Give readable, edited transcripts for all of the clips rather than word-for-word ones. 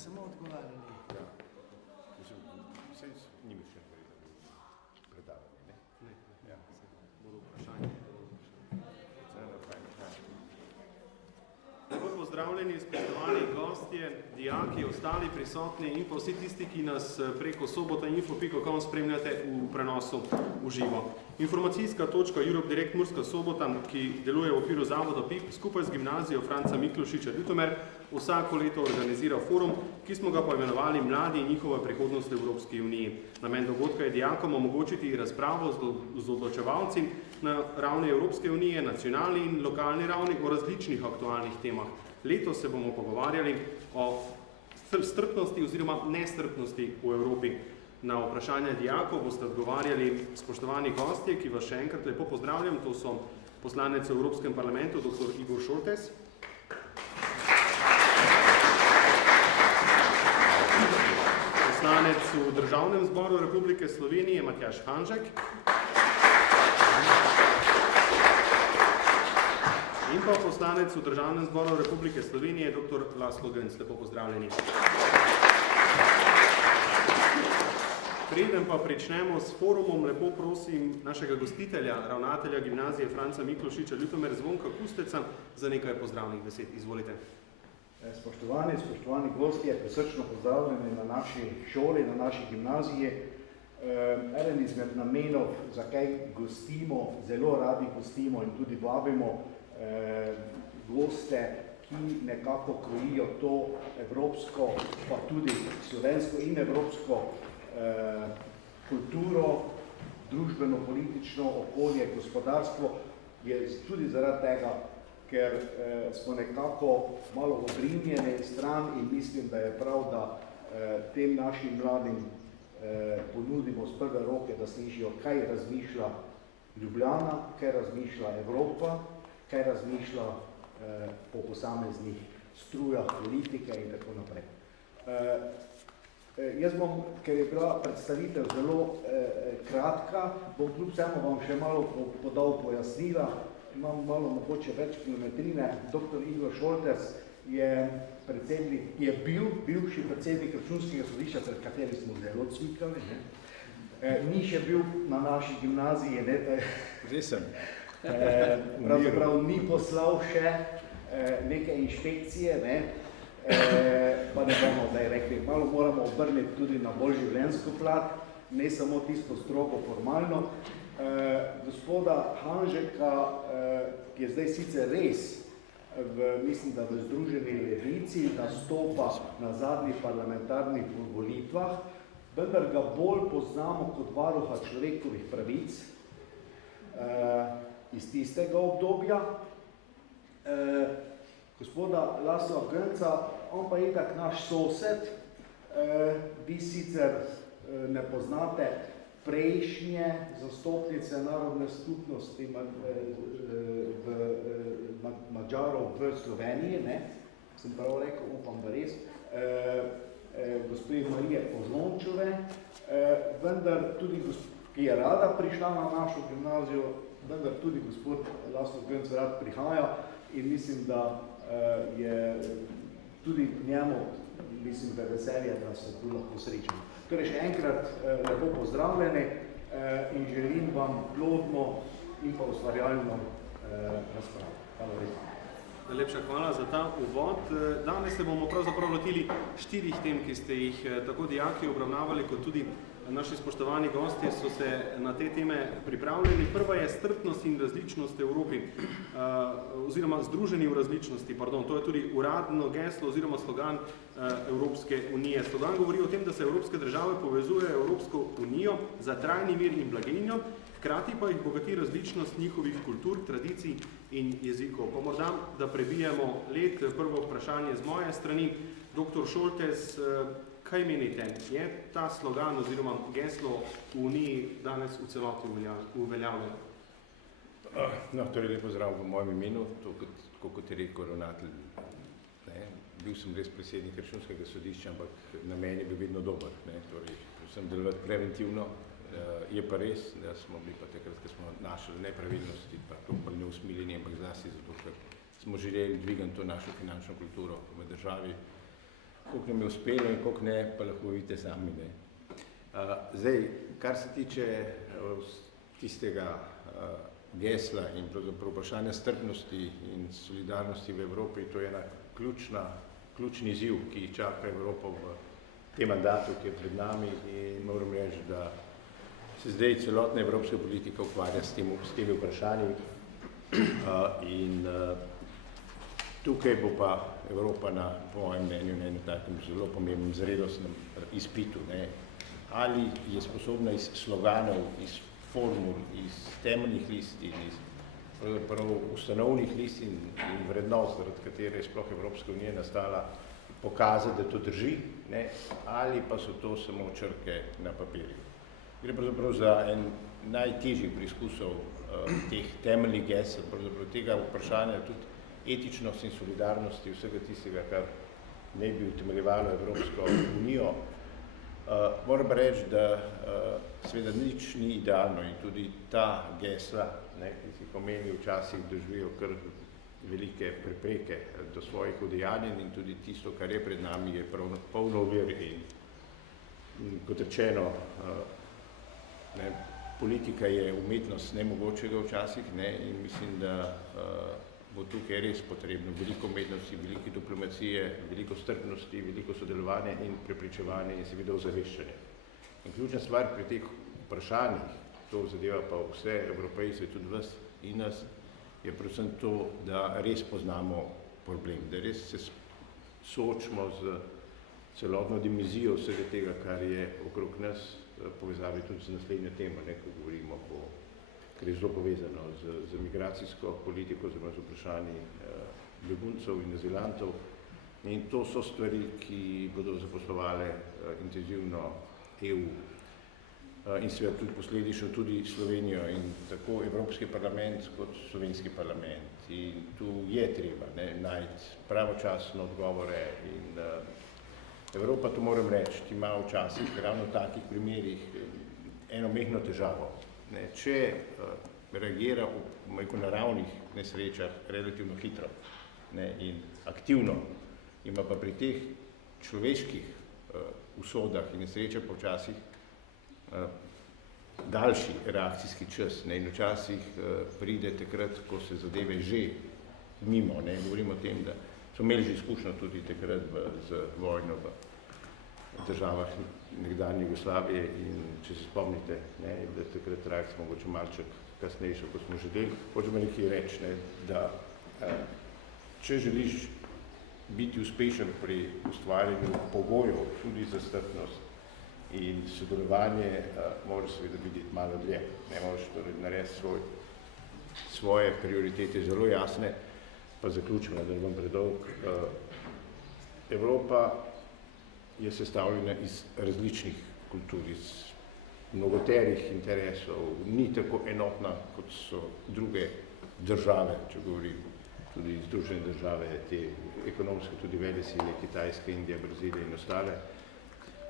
samo odgovarjali. Ja. Vse njimi še predavanje, ne? Ne. Ja. Bodo vprašanje. Pozdravljeni, spoštovani gostje, dijaki, ostali prisotni in pa vsi tisti, ki nas preko sobota.info.com spremljate v prenosu v živo. Informacijska točka Europe Direct Murska Sobota, ki deluje v okviru zavoda PIP, skupaj z gimnazijo Franca Miklošiča Ljutomer, vsako leto organizira forum, ki smo ga poimenovali Mladi in njihova prihodnost v Evropski uniji. Namen dogodka je dijakom omogočiti razpravo z odločevalci na ravni Evropske unije, nacionalni in lokalni ravni o različnih aktualnih temah. Letos se bomo pogovarjali o strpnosti oziroma nestrpnosti v Evropi. Na vprašanje dijakov boste odgovarjali spoštovani gostje, ki vas še enkrat lepo pozdravljam. To so poslanec v Evropskem parlamentu, dr. Igor Šoltes, poslanec v Državnem zboru Republike Slovenije, Matjaž Hanžek, in pa poslanec v Državnem zboru Republike Slovenije, dr. Laslo Genc. Lepo pozdravljeni. Preden pa pričnemo s forumom, lepo prosim našega gostitelja, ravnatelja gimnazije Franca Miklošiča Ljutomer, Zvonka Kusteca, za nekaj pozdravnih besed. Izvolite. Spoštovani gostje, prisrčno pozdravljeni na naši šoli, na naši gimnaziji. Eden izmed namenov, zakaj gostimo, zelo radi gostimo in tudi vabimo goste, ki nekako krojijo to evropsko, pa tudi slovensko in evropsko kulturo, družbeno-politično okolje, gospodarstvo, je tudi zaradi tega, ker smo nekako malo obrinjeni stran in mislim, da je prav, da tem našim mladim ponudimo z prve roke, da slišijo, kaj razmišlja Ljubljana, kaj razmišlja Evropa, kaj razmišlja po posameznih strujah politike in tako naprej. Jaz bom, ker je bila predstavitev zelo kratka, bom kljub vsemu vam še malo podal pojasnila, imam malo mogoče več kilometrine. Dr. Igor Šoltes je bivši predsednik Računskega sodišča, pred kateri smo zelo cvikali, ni še bil na naši gimnaziji, Zdaj sem. Pravzaprav ni poslal še neke inšpekcije, pa ne bomo zdaj rekli, malo moramo obrniti tudi na bolj življenjsko plat, ne samo tisto strogo formalno. Gospoda Hanžeka, ki je zdaj sicer res, mislim, da v Združeni levici nastopa na zadnjih parlamentarnih volitvah, vendar ga bolj poznamo kot varuha človekovih pravic iz tistega obdobja. Gospoda Lasla Genca, on pa je tak naš sosed, vi sicer ne poznate prejšnje zastopnice narodne skupnosti Mađarov v Sloveniji, sem prav rekel, upam, da res, gospodin Marije Požončove, vendar tudi, ki je rada prišla na našo gimnazijo, vendar tudi gospod Laslo Genc rad prihaja in mislim, da je tudi njemu, mislim, da veselje, da se tu lahko srečamo. Torej, še enkrat lepo pozdravljeni in želim vam plodno in pa ustvarjalno razpravo. Hvala lepa. Najlepša hvala za ta uvod. Danes se bomo pravzaprav lotili 4 tem, ki ste jih tako dijaki obravnavali, kot tudi naši spoštovani gostje so se na te teme pripravljeni. Prva je strpnost in različnost v Evropi, oziroma združeni v različnosti, pardon. To je tudi uradno geslo oziroma slogan Evropske unije. Slogan govori o tem, da se evropske države povezujejo Evropsko unijo za trajni mir in blaginjo, hkrati pa jih bogati različnost njihovih kultur, tradicij in jezikov. Pa morda, da prebijemo let, prvo vprašanje z moje strani. Dr. Šoltes, kaj menite? Je ta slogan oziroma geslo v Uniji danes v celoti uveljavljeno? Torej lepo zdrav v mojem imenu, kot je rekel ravnatelj. Bil sem res predsednik Računskega sodišča, ampak namen je bil vedno dober. Torej, sem delovati preventivno. Je pa res, da smo bili pa takrat, ko smo našli nepravilnosti, pa to pa ne usmiljeni, ampak zlasti zato, ker smo želeli dvigati to našo finančno kulturo v državi. koliko nam je uspelo in koliko ne, pa lahko vidite sami. Ne. Zdaj, kar se tiče tistega gesla in pravzaprav vprašanja strpnosti in solidarnosti v Evropi, to je ena ključni izziv, ki čaka Evropo v tem mandatu, ki je pred nami, in moram reči, da se zdaj celotna evropska politika ukvarja s temi vprašanji in tukaj bo pa Evropa po mojem mnenju na enem takem zelo pomembnem zredostnem izpitu. Ne. Ali je sposobna iz sloganov, iz formul, iz temeljnih listin, iz ustanovnih listin in vrednot, zaradi katere je sploh Evropska unija nastala, pokazati, da to drži, ne, ali pa so to samo črke na papirju. Gre pravzaprav za en najtežjih preizkusov teh temeljnih gesel, pravzaprav tega vprašanja tudi etičnosti in solidarnosti vsega tistega, kar ne bi utemeljevalo Evropsko unijo. Moram pa reči, da seveda nič ni idealno in tudi ta gesla, ki si pomeni včasih doživijo kar velike prepreke do svojih udejanjen in tudi tisto, kar je pred nami, je polno ovir in kot rečeno, politika je umetnost nemogočega včasih in mislim, da bo tukaj res potrebno veliko umetnosti, veliko diplomacije, veliko strpnosti, veliko sodelovanja in prepričevanja in seveda ozaveščanja. In ključna stvar pri teh vprašanjih, to zadeva pa vse Evropejce, tudi vas in nas, je predvsem to, da res poznamo problem, da res se soočimo z celotno dimenzijo vsega tega, kar je okrog nas, povezavi tudi z naslednjo temo, ko govorimo ker je zelo povezano z migracijsko politiko, z vprašanji beguncev in azilantov. In to so stvari, ki bodo zaposlovale intenzivno EU in seveda tudi posledično tudi Slovenijo in tako Evropski parlament kot Slovenski parlament. In tu je treba najti pravočasno odgovore in Evropa, to moram reči, ima včasih ravno v takih primerih eno mehno težavo. Če reagira v naravnih nesrečah relativno hitro in aktivno, ima pa pri teh človeških usodah in nesrečah pa včasih daljši reakcijski čas in včasih pride takrat, ko se zadeve že mimo. Govorimo o tem, da so imeli že izkušnjo tudi takrat z vojno v državah nekdanje Jugoslavije in če se spomnite, da takrat reakcija mogoče malček kasnejša, kot smo že delali, hočemo nekaj reči, da če želiš biti uspešen pri ustvarjanju pogojev tudi za strpnost in sodelovanje, moraš seveda videti malo dlje, moraš torej narediti svoje prioritete zelo jasne, pa zaključimo, da ne bom predolg. Evropa je sestavljena iz različnih kultur, iz mnogoterih interesov, ni tako enotna, kot so druge države, če govorim, tudi Združene države, te ekonomske tudi velesile, Kitajske, Indija, Brazilija in ostale.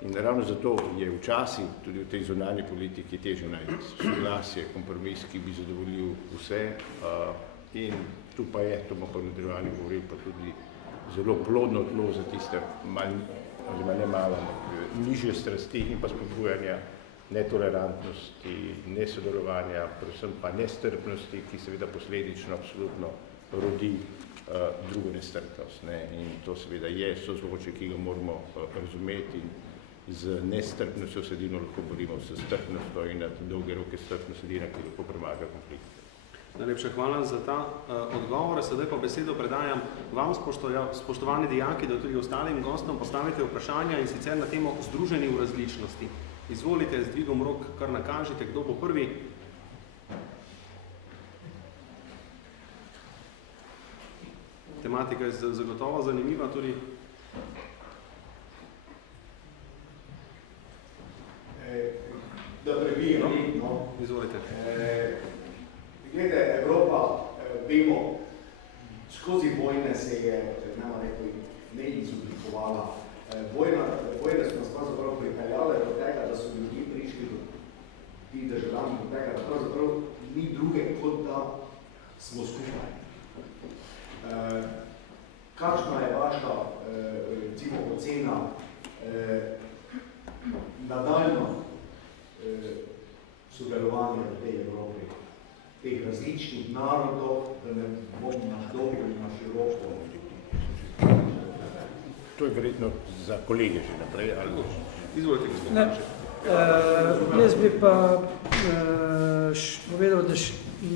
In ravno zato je včasih tudi v tej zunanji politiki težje najti soglasje, kompromis, ki bi zadovoljil vse. In tu pa je, to bomo pa v nadaljevanju govorili, pa tudi zelo plodno tlo za tiste ne malo nižje strasti in pa spodbujanja netolerantnosti, nesodelovanja, predvsem pa nestrpnosti, ki seveda posledično absolutno rodi drugo nestrpnost. In to seveda je sozvočje, ki ga moramo razumeti in z nestrpnostjo se edino lahko borimo s strpnostjo in na dolge roke strpnost edina, ki lahko premaga konflikt. Najlepša hvala za ta odgovor. Sedaj pa besedo predajam vam, spoštovani dijaki, da tudi ostalim gostom postavite vprašanja in sicer na temo združeni v različnosti. Izvolite, z dvigom rok kar nakažite, kdo bo prvi. Tematika je zagotovo zanimiva tudi. Da prebijem, Izvolite. Glede, Evropa, vemo, skozi vojne se je, ne izoblikovala. Vojne so nas pravzaprav pripeljale do tega, da so ljudje prišli do tih državljanov, do tega, da pravzaprav ni druge, kot da smo skupaj. Kakšna je vaša recimo ocena nadaljno sodelovanje v tej Evropi, teh različnih narodov, da ne bom naštolil na široko. To je verjetno za kolege že naprej, ali Izvolite, gospod Tanček. Jaz bi pa povedal, da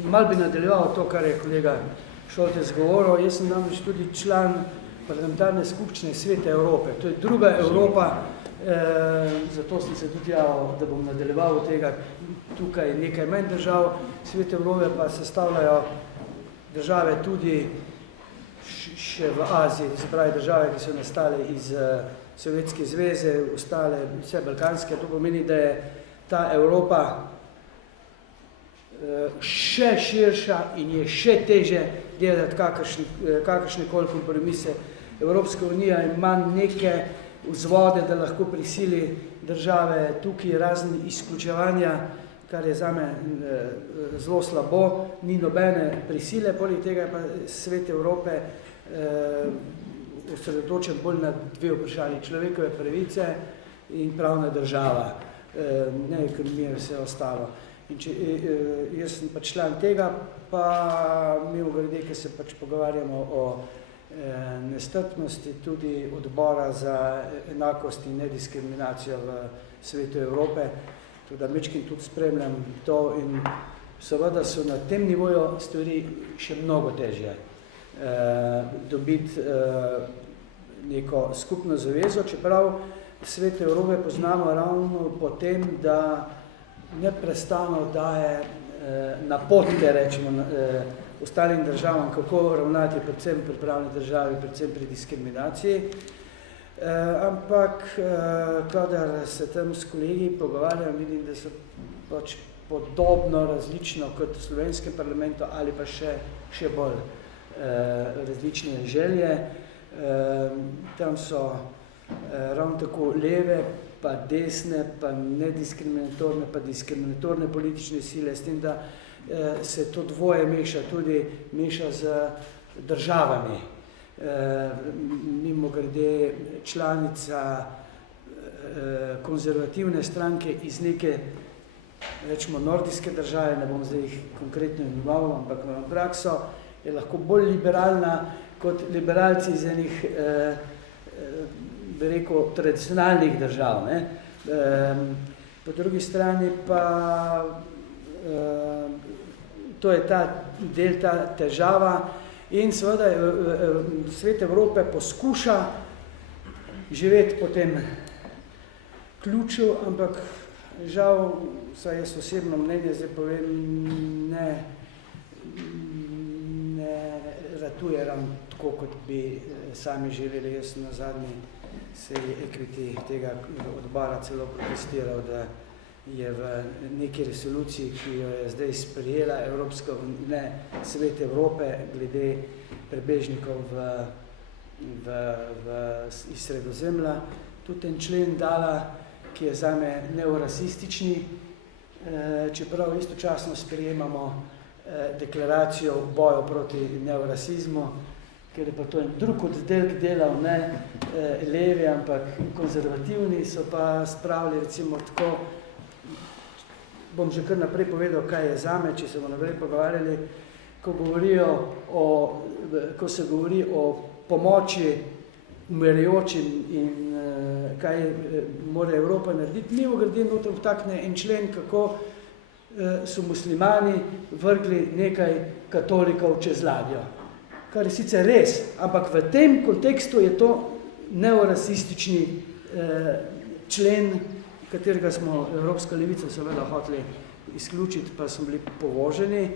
malo bi nadaljeval to, kar je kolega Šoltes govoril. Jaz sem namreč tudi član parlamentarne skupščine Sveta Evrope. To je druga Evropa, zato sem se tudi javil, da bom nadaljeval od tega. Tukaj nekaj manj držav Sveta Evrope pa sestavljajo države tudi še v Aziji, se pravi države, ki so nastale iz Sovjetske zveze, ostale vse balkanske. To pomeni, da je ta Evropa še širša in je še teže delati kakršne koli kompromise. Evropska unija ima neke vzvode, da lahko prisili države tukaj razen izključevanja, kar je zame zelo slabo, ni nobene prisile, poleg tega pa Svet Evrope osredotočen bolj na dve vprašanji, človekove pravice in pravna država, ne ekonomija, vse ostalo. In jaz sem pač član tega, pa mimogrede, ki se pač pogovarjamo o nestrpnosti, tudi odbora za enakost in nediskriminacijo v Svetu Evrope, tudi da mečkim tudi spremljam to in seveda so na tem nivoju stvari še mnogo težje dobiti neko skupno zavezo, čeprav Svet Evrope poznamo ravno po tem, da neprestano daje napotke, rečemo, ostalim državam, kako ravnati predvsem pri pravni državi, predvsem pri diskriminaciji. Ampak, kadar se tam s kolegi pogovarjam, vidim, da so pač podobno različno kot v slovenskem parlamentu ali pa še bolj različne želje. Tam so ravno tako leve, pa desne, pa nediskriminatorne, pa diskriminatorne politične sile, s tem, da se to dvoje meša, tudi meša z državami. Mimogrede članica konzervativne stranke iz neke, rečemo, nordijske države, ne bom zdaj jih konkretno imenoval, ampak imam prakso, je lahko bolj liberalna kot liberalci iz enih, bi rekel, tradicionalnih držav. Ne? Po drugi strani pa to je ta del, ta težava in seveda Svet Evrope poskuša živeti po tem ključu, ampak žal, saj jaz osebno mnenje zdaj povem, ne ratuje ravno tako, kot bi sami želeli. Jaz sem na zadnji seji Equity tega odbora celo protestiral, da je v neki resoluciji, ki jo je zdaj sprejela Svet Evrope glede prebežnikov iz Sredozemlja, tudi en člen dala, ki je zame neorasistični, čeprav istočasno sprejemamo deklaracijo o boju proti neorasizmu, ker je pa to en drug oddelek delal, ne levi, ampak konzervativni so pa spravili, recimo tako, bom že kar naprej povedal, kaj je zame, če se bomo naprej pogovarjali, ko se govori o pomoči umirajočim in kaj mora Evropa narediti, mimogrede noter vtakne en člen, kako so muslimani vrgli nekaj katolikov čez ladjo. Kar je sicer res, ampak v tem kontekstu je to neorasistični člen, katerega smo Evropska levica seveda hoteli izključiti, pa smo bili povoženi,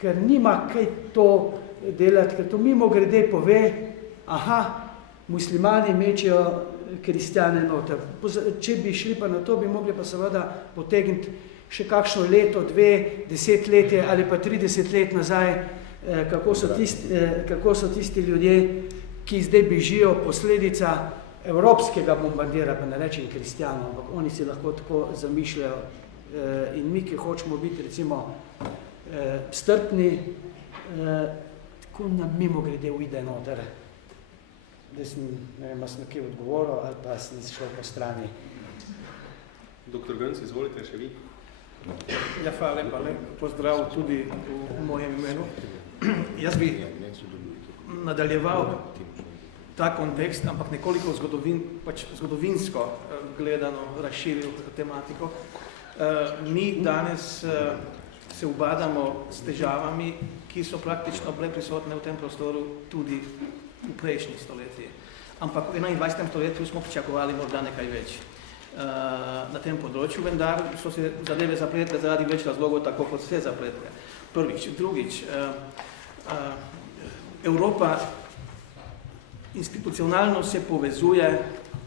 ker nima kaj to delati, ker to mimogrede pove, aha, muslimani mečejo kristjane noter. Če bi šli pa na to, bi mogli pa seveda potegniti še kakšno leto, 2 desetletje ali pa 30 let nazaj, kako so tisti ljudje, ki zdaj bežijo posledica evropskega bombardira, pa ne rečem kristjanov, ampak oni si lahko tako zamišljajo. In mi, ki hočemo biti recimo strpni, tako nam mimogrede uide noter. da sem, ne vem, sem nekaj odgovoril ali pa sem šel po strani. Dr. Gönc, izvolite še vi. Ja, hvala lepa, pozdrav tudi v mojem imenu. Jaz bi nadaljeval ta kontekst, ampak nekoliko zgodovinsko gledano razširil tematiko. Mi danes se ubadamo s težavami, ki so praktično bile prisotne v tem prostoru tudi v prejšnjih stoletjih. Ampak v 21. stoletju smo pričakovali morda nekaj več na tem področju, vendar so se zadeve zapletle zaradi več razlogov, tako kot vse zapletle. Prvič. Drugič, Evropa institucionalno se povezuje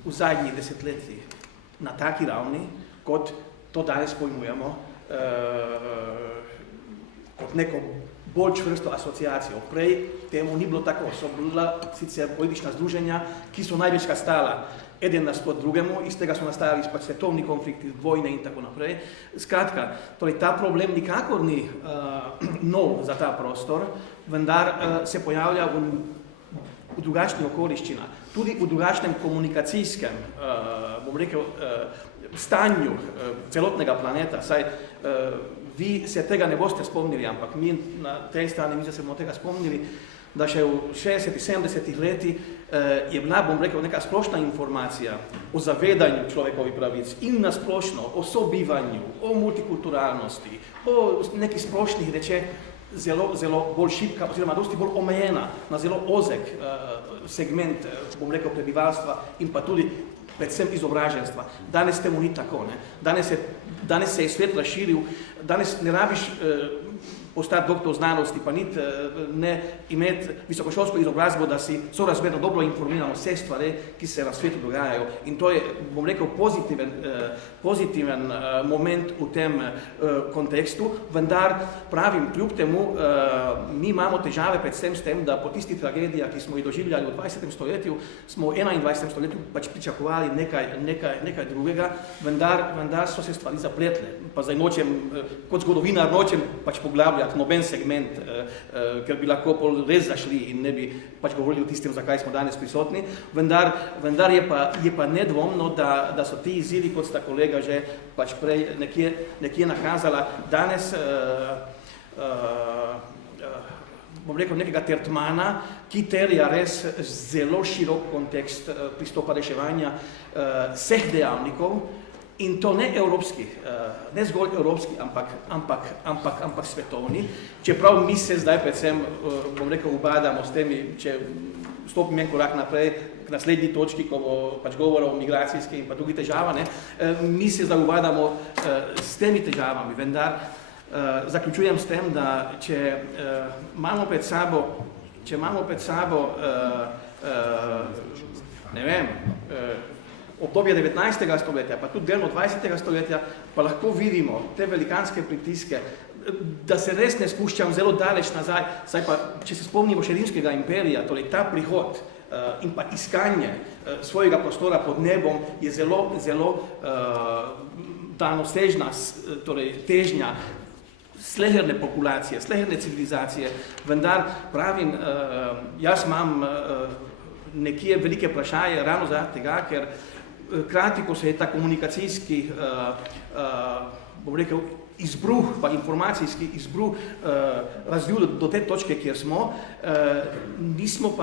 v zadnjih desetletjih na taki ravni, kot to danes pojmujemo, kot neko bolj čvrsto asociacijo. Prej temu ni bilo tako, so bila sicer politična združenja, ki so največkrat stala eden nasproti drugemu, iz tega so nastajali svetovni konflikti, vojne in tako naprej. Skratka, torej ta problem nikakor ni nov za ta prostor, vendar se pojavlja v drugačnih okoliščinah, tudi v drugačnem komunikacijskem, bom rekel, stanju celotnega planeta. Saj vi se tega ne boste spomnili, ampak mi na tej strani mi se bomo tega spomnili, da še v 60-70 letih je bila, bom rekel, neka splošna informacija o zavedanju človekovih pravic in na splošno o sobivanju, o multikulturalnosti, o nekih splošnih rečeh zelo, zelo bolj šibka, oziroma dosti bolj omejena na zelo ozek segment, bom rekel, prebivalstva in pa tudi predvsem izobraženstva. Danes temu ni tako, ne? Danes se je svet razširil, danes ne rabiš postati doktor znanosti, pa ne imeti visokošolsko izobrazbo, da si sorazmerno dobro informiran vse stvari, ki se na svetu dogajajo. In to je, bom rekel, pozitiven moment v tem kontekstu, vendar pravim, kljub temu, mi imamo težave predvsem s tem, da po tistih tragedijah, ki smo jih doživljali v 20. stoletju, smo v 21. stoletju pač pričakovali nekaj drugega, vendar so se stvari zapletle. Pa zdaj nočem, kot zgodovinar nočem pač poglabljati noben segment, ker bi lahko res zašli in ne bi pač govorili o tistem, zakaj smo danes prisotni, vendar je pa nedvomno, da so ti izzivi, kot sta kolega že pač prej nekje nakazala, danes bom rekel, nekega tertmana, ki terja res zelo širok kontekst pristopa reševanja vseh dejavnikov, in to ne evropski, ne zgolj evropski, ampak svetovni. Čeprav mi se zdaj predvsem, bom rekel, ubadamo s temi, če stopim en korak naprej, k naslednji točki, ko bo pač govora o migracijski in pa drugi težava, ne, mi se zdaj ubadamo s temi težavami, vendar zaključujem s tem, da če imamo pred sabo, ne vem, obdobje 19. stoletja, pa tudi delno 20. stoletja, pa lahko vidimo te velikanske pritiske, da se res ne spuščam zelo daleč nazaj, saj pa, če se spomnimo še Rimskega imperija, torej ta prihod in pa iskanje svojega prostora pod nebom je zelo daljnosežna, torej težnja sleherne populacije, sleherne civilizacije, vendar pravim, jaz imam nekje velike vprašaje ravno zaradi tega, ker krati, ko se je ta komunikacijski, bom rekel, izbruh, pa informacijski izbruh razvil do te točke, kjer smo, nismo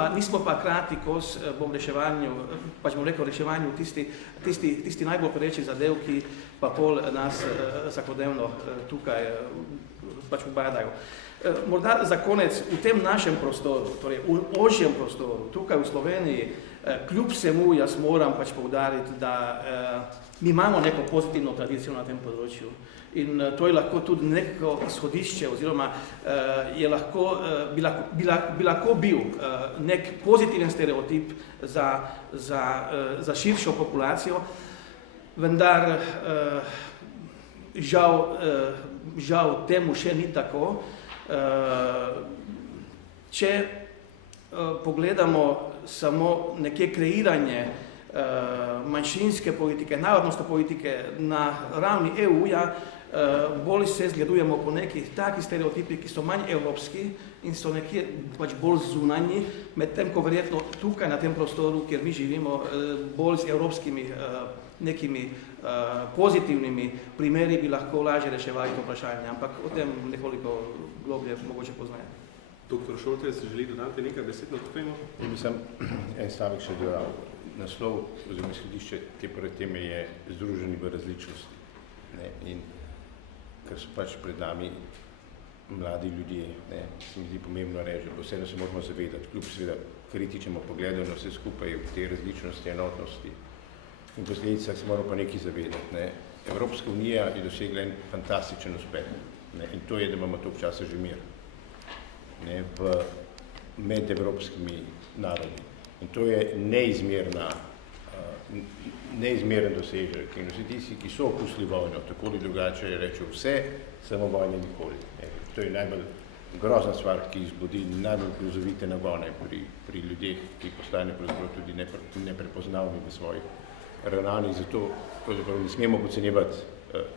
pa krati kos, bom rekel, reševanju tisti najbolj pereči zadev, ki pa pol nas vsakodnevno tukaj pač ubadajo. Morda za konec, v tem našem prostoru, torej v ožjem prostoru, tukaj v Sloveniji, kljub vsemu jaz moram pač poudariti, da mi imamo neko pozitivno tradicijo na tem področju. In to je lahko tudi neko izhodišče, oziroma bi lahko bil nek pozitiven stereotip za širšo populacijo, vendar žal temu še ni tako. Če pogledamo samo nekje kreiranje manjšinske politike, narodnostne politike na ravni EU-ja, bolj se zgledujemo po nekih takih stereotipih, ki so manj evropski in so nekje pač bolj zunanji, medtem ko verjetno tukaj na tem prostoru, kjer mi živimo, bolj z evropskimi nekimi pozitivnimi primeri bi lahko lažje reševali to vprašanje, ampak o tem nekoliko globlje mogoče poznaje. Doktor Šoltes, želi dodati nekaj besed na to temo? Ja bi sam en stavek še dodal. Naslov oziroma izhodišče te prve teme je združeni v različnosti. Ne? In ker so pač pred nami mladi ljudje, ne? Se mi zdi pomembno reči, da vseeno se moramo zavedati, kljub seveda kritičnemu pogledu na vse skupaj v te različnosti, enotnosti in posledicah se moramo pa nekaj zavedati. Ne? Evropska unija je dosegla en fantastičen uspeh, ne? In to je, da imamo toliko časa že mir, ne? Med evropskimi narodi. In to je neizmeren dosežek. In vsi tisti, ki so okusili vojno, tako ali drugače rečejo vse, samo vojne nikoli. Ne? To je najbolj grozna stvar, ki izbudi najbolj grozovite nagone pri ljudeh, ki postane pravzaprav tudi neprepoznavni v svojih ravnanjih, zato pravzaprav ne smemo podcenjevati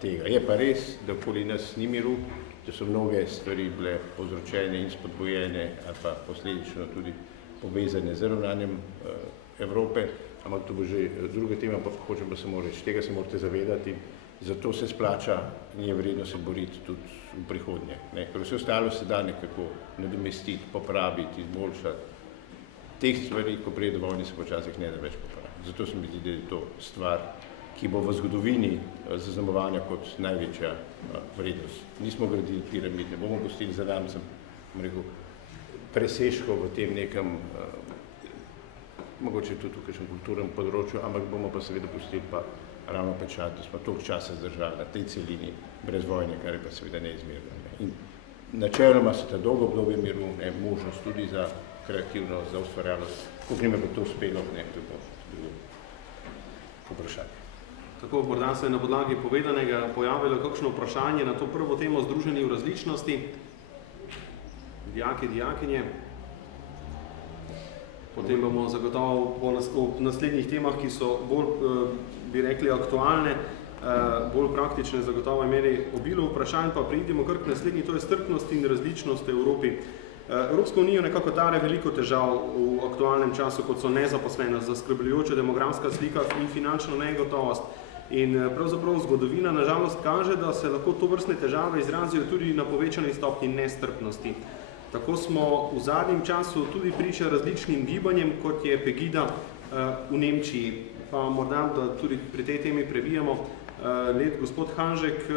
tega. Je pa res, da okoli nas ni miru, da so mnoge stvari bile povzročene in spodbojene ali pa posledično tudi povezane z ravnanjem Evrope, ampak to bo že druga tema, pa hočem pa samo reči, tega se morate zavedati, zato se splača in je vredno se boriti tudi v prihodnje. Ne? Ker vse ostalo se da nekako nadomestiti, popraviti, izboljšati. Teh stvari, ko pride do vojne, se počasih ne da več popraviti. Zato se mi zdi, da je to stvar, ki bo v zgodovini zaznamovanja kot največja vrednost. Nismo gradili piramid, ne bomo pustili za namcem, presežkov v tem nekem, mogoče tudi v kakšnem kulturnem področju, ampak bomo pa seveda pustili pa ravno pečat, da smo toliko časa zdržali na tej celini brez vojne, kar je pa seveda neizmerno. In načeloma se ta dolgo obdobje miru, ne, možnost tudi za kreativnost, za ustvarjalnost, koliko njim je pa to uspelo, ne, to je drugo vprašanje. Tako, morda se je na podlagi povedanega pojavilo kakšno vprašanje na to prvo temo združeni v različnosti. Dijaki, dijakinje. Potem bomo zagotovo po naslednjih temah, ki so bolj, bi rekli, aktualne, bolj praktične, zagotovo imeli obilo vprašanj, pa pridimo kar k naslednji, to je strpnost in različnost v Evropi. Evropska unija nekako dare veliko težav v aktualnem času, kot so nezaposlenost, zaskrbljujoča demografska slika in finančna negotovost. In pravzaprav zgodovina nažalost kaže, da se lahko tovrstne težave izrazijo tudi na povečani stopnji nestrpnosti. Tako smo v zadnjem času tudi priča različnim gibanjem, kot je Pegida v Nemčiji. Pa morda, da tudi pri tej temi previjamo, gospod Hanžek,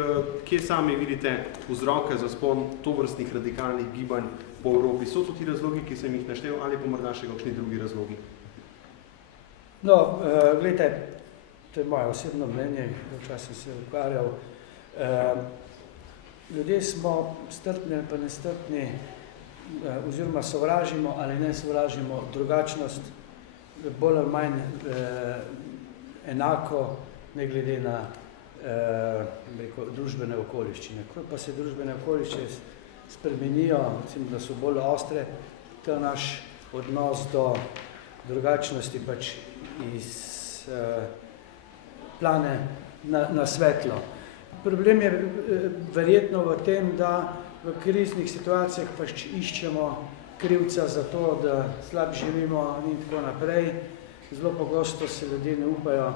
kje sami vidite vzroke za spon tovrstnih radikalnih gibanj po Evropi? So to ti razlogi, ki sem jih naštel, ali pa morda še kakšni drugi razlogi? No, gledajte, to je moje osebno mnenje, včasih se ukvarjal. Ljudje smo strpni ali pa nestrpni, oziroma sovražimo ali ne sovražimo drugačnost, bolj ali manj enako, ne glede na družbene okoliščine. Ko pa se družbene okoliščine spremenijo, recimo, da so bolj ostre, to naš odnos do drugačnosti pač iz plane na svetlo. Problem je verjetno v tem, da v kriznih situacijah pač iščemo krivca za to, da slab živimo in tako naprej. Zelo pogosto se ljudje ne upajo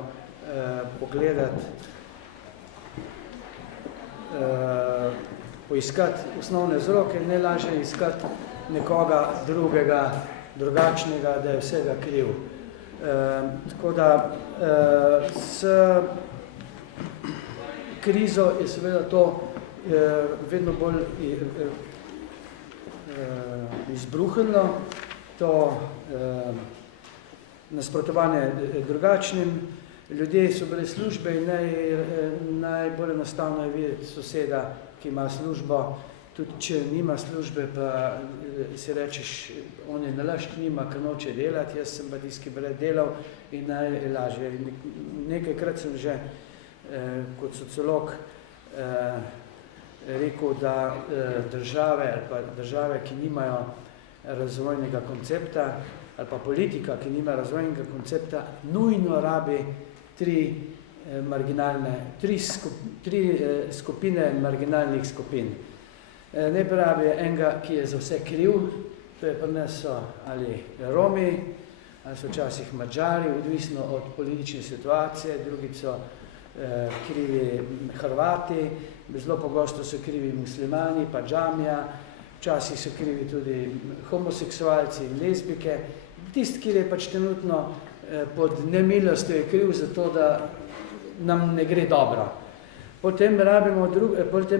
pogledati, poiskati osnovne vzroke, ne lažje iskati nekoga drugega, drugačnega, da je vsega kriv. Tako da s krizo je seveda to vedno bolj izbruhnilo, to nasprotovanje drugačnim. Ljudje so brez službe in najbolj enostavno je videti soseda, ki ima službo. Tudi če nima službe, pa si rečeš, on je nalašč nima, ker noče delati, jaz sem pa tisti, ki bi delal in najlažje. Nekajkrat sem že kot sociolog rekel, da države ali pa države, ki nimajo razvojnega koncepta, ali pa politika, ki nima razvojnega koncepta, nujno rabi tri tri skupine marginalnih skupin. Najprej je enega, ki je za vse kriv, to je pri nas so ali Romi, ali so včasih Madžari, odvisno od politične situacije, drugi so krivi Hrvati, zelo pogosto so krivi muslimani, pa džamija, včasih so krivi tudi homoseksualci in lezbike. Tisti, ki je pač trenutno pod nemilostjo, je kriv za to, da nam ne gre dobro. Potem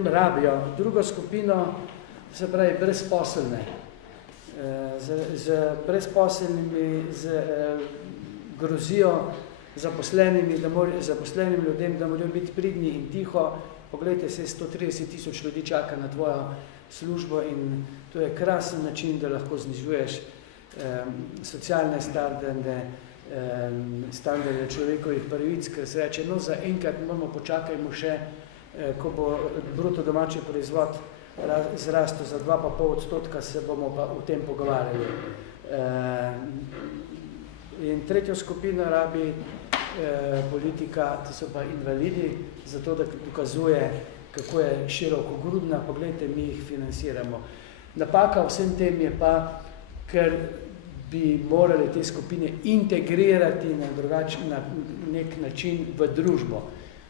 rabijo drugo skupino, se pravi brezposelne. Z brezposelnimi grozijo zaposlenim ljudem, da morajo biti pridni in tiho. Poglejte, se 130 000 ljudi čaka na tvojo službo in to je krasen način, da lahko znižuješ socialne standarde človekovih pravic, ker se reče, no zaenkrat moramo počakajmo še, ko bo bruto domači proizvod zrastel za 2,5%, se bomo pa o tem pogovarjali. In tretjo skupino rabi politika, to so pa invalidi, zato da dokazuje, kako je širokogrudna, poglejte, mi jih financiramo. Napaka vsem tem je pa, ker bi morali te skupine integrirati na nek način v družbo.